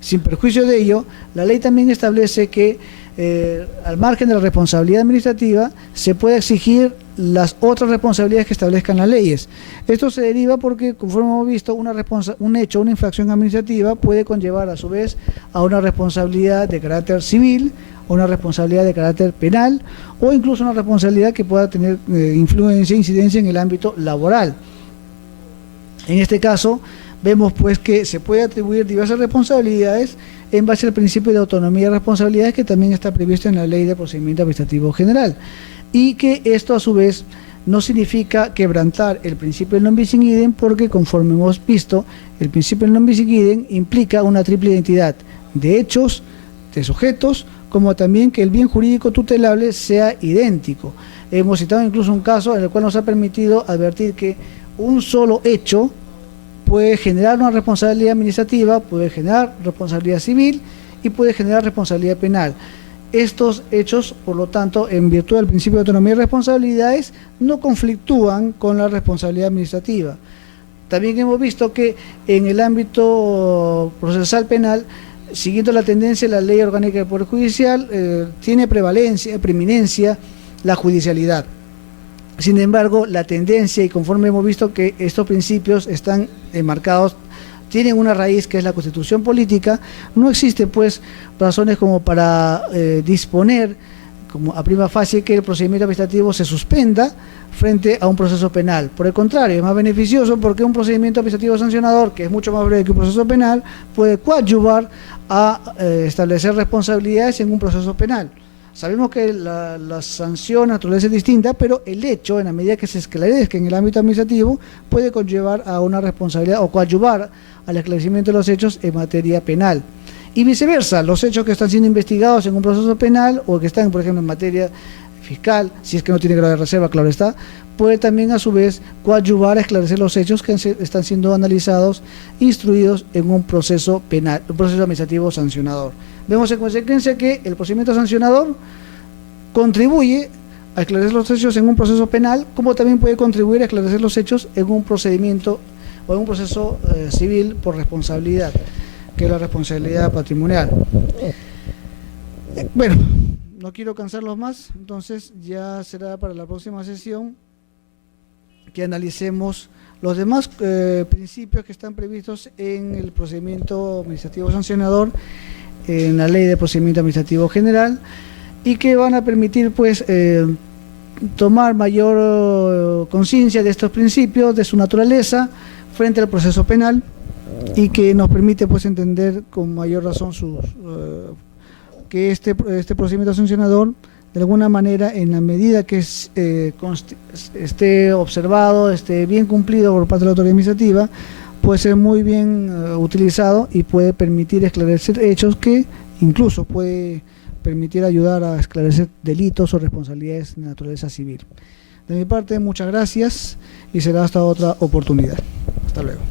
Sin perjuicio de ello, la ley también establece que al margen de la responsabilidad administrativa se puede exigir las otras responsabilidades que establezcan las leyes. Esto se deriva porque, conforme hemos visto, un hecho, una infracción administrativa puede conllevar a su vez a una responsabilidad de carácter civil, una responsabilidad de carácter penal o incluso una responsabilidad que pueda tener influencia, incidencia en el ámbito laboral. En este caso, vemos pues que se puede atribuir diversas responsabilidades en base al principio de autonomía y responsabilidades que también está previsto en la Ley de Procedimiento Administrativo General, y que esto a su vez no significa quebrantar el principio del non bis in idem, porque conforme hemos visto, el principio del non bis in idem implica una triple identidad de hechos, de sujetos, como también que el bien jurídico tutelable sea idéntico. Hemos citado incluso un caso en el cual nos ha permitido advertir que un solo hecho puede generar una responsabilidad administrativa, puede generar responsabilidad civil y puede generar responsabilidad penal. Estos hechos, por lo tanto, en virtud del principio de autonomía y responsabilidades, no conflictúan con la responsabilidad administrativa. También hemos visto que en el ámbito procesal penal, siguiendo la tendencia de la Ley Orgánica del Poder Judicial, tiene preeminencia la judicialidad. Sin embargo, la tendencia, y conforme hemos visto que estos principios están enmarcados, tienen una raíz que es la Constitución política, no existe pues razones como para disponer, como a prima facie, que el procedimiento administrativo se suspenda frente a un proceso penal. Por el contrario, es más beneficioso porque un procedimiento administrativo sancionador, que es mucho más breve que un proceso penal, puede coadyuvar a establecer responsabilidades en un proceso penal. Sabemos que la sanción naturaleza es distinta, pero el hecho, en la medida que se esclarezca en el ámbito administrativo, puede conllevar a una responsabilidad o coadyuvar al esclarecimiento de los hechos en materia penal. Y viceversa, los hechos que están siendo investigados en un proceso penal o que están, por ejemplo, en materia fiscal, si es que no tiene grado de reserva, claro está, puede también a su vez coadyuvar a esclarecer los hechos que están siendo analizados, instruidos en un proceso penal, un proceso administrativo sancionador. Vemos en consecuencia que el procedimiento sancionador contribuye a esclarecer los hechos en un proceso penal, como también puede contribuir a esclarecer los hechos en un procedimiento o en un proceso civil por responsabilidad, que es la responsabilidad patrimonial. Bueno, no quiero cansarlos más, entonces ya será para la próxima sesión que analicemos los demás principios que están previstos en el procedimiento administrativo sancionador, en la Ley de Procedimiento Administrativo General, y que van a permitir pues tomar mayor conciencia de estos principios, de su naturaleza frente al proceso penal, y que nos permite pues entender con mayor razón que este procedimiento sancionador, de alguna manera, en la medida que esté observado, esté bien cumplido por parte de la autoridad administrativa, puede ser muy bien utilizado y puede permitir esclarecer hechos que incluso puede permitir ayudar a esclarecer delitos o responsabilidades de naturaleza civil. De mi parte, muchas gracias y será hasta otra oportunidad. Hasta luego.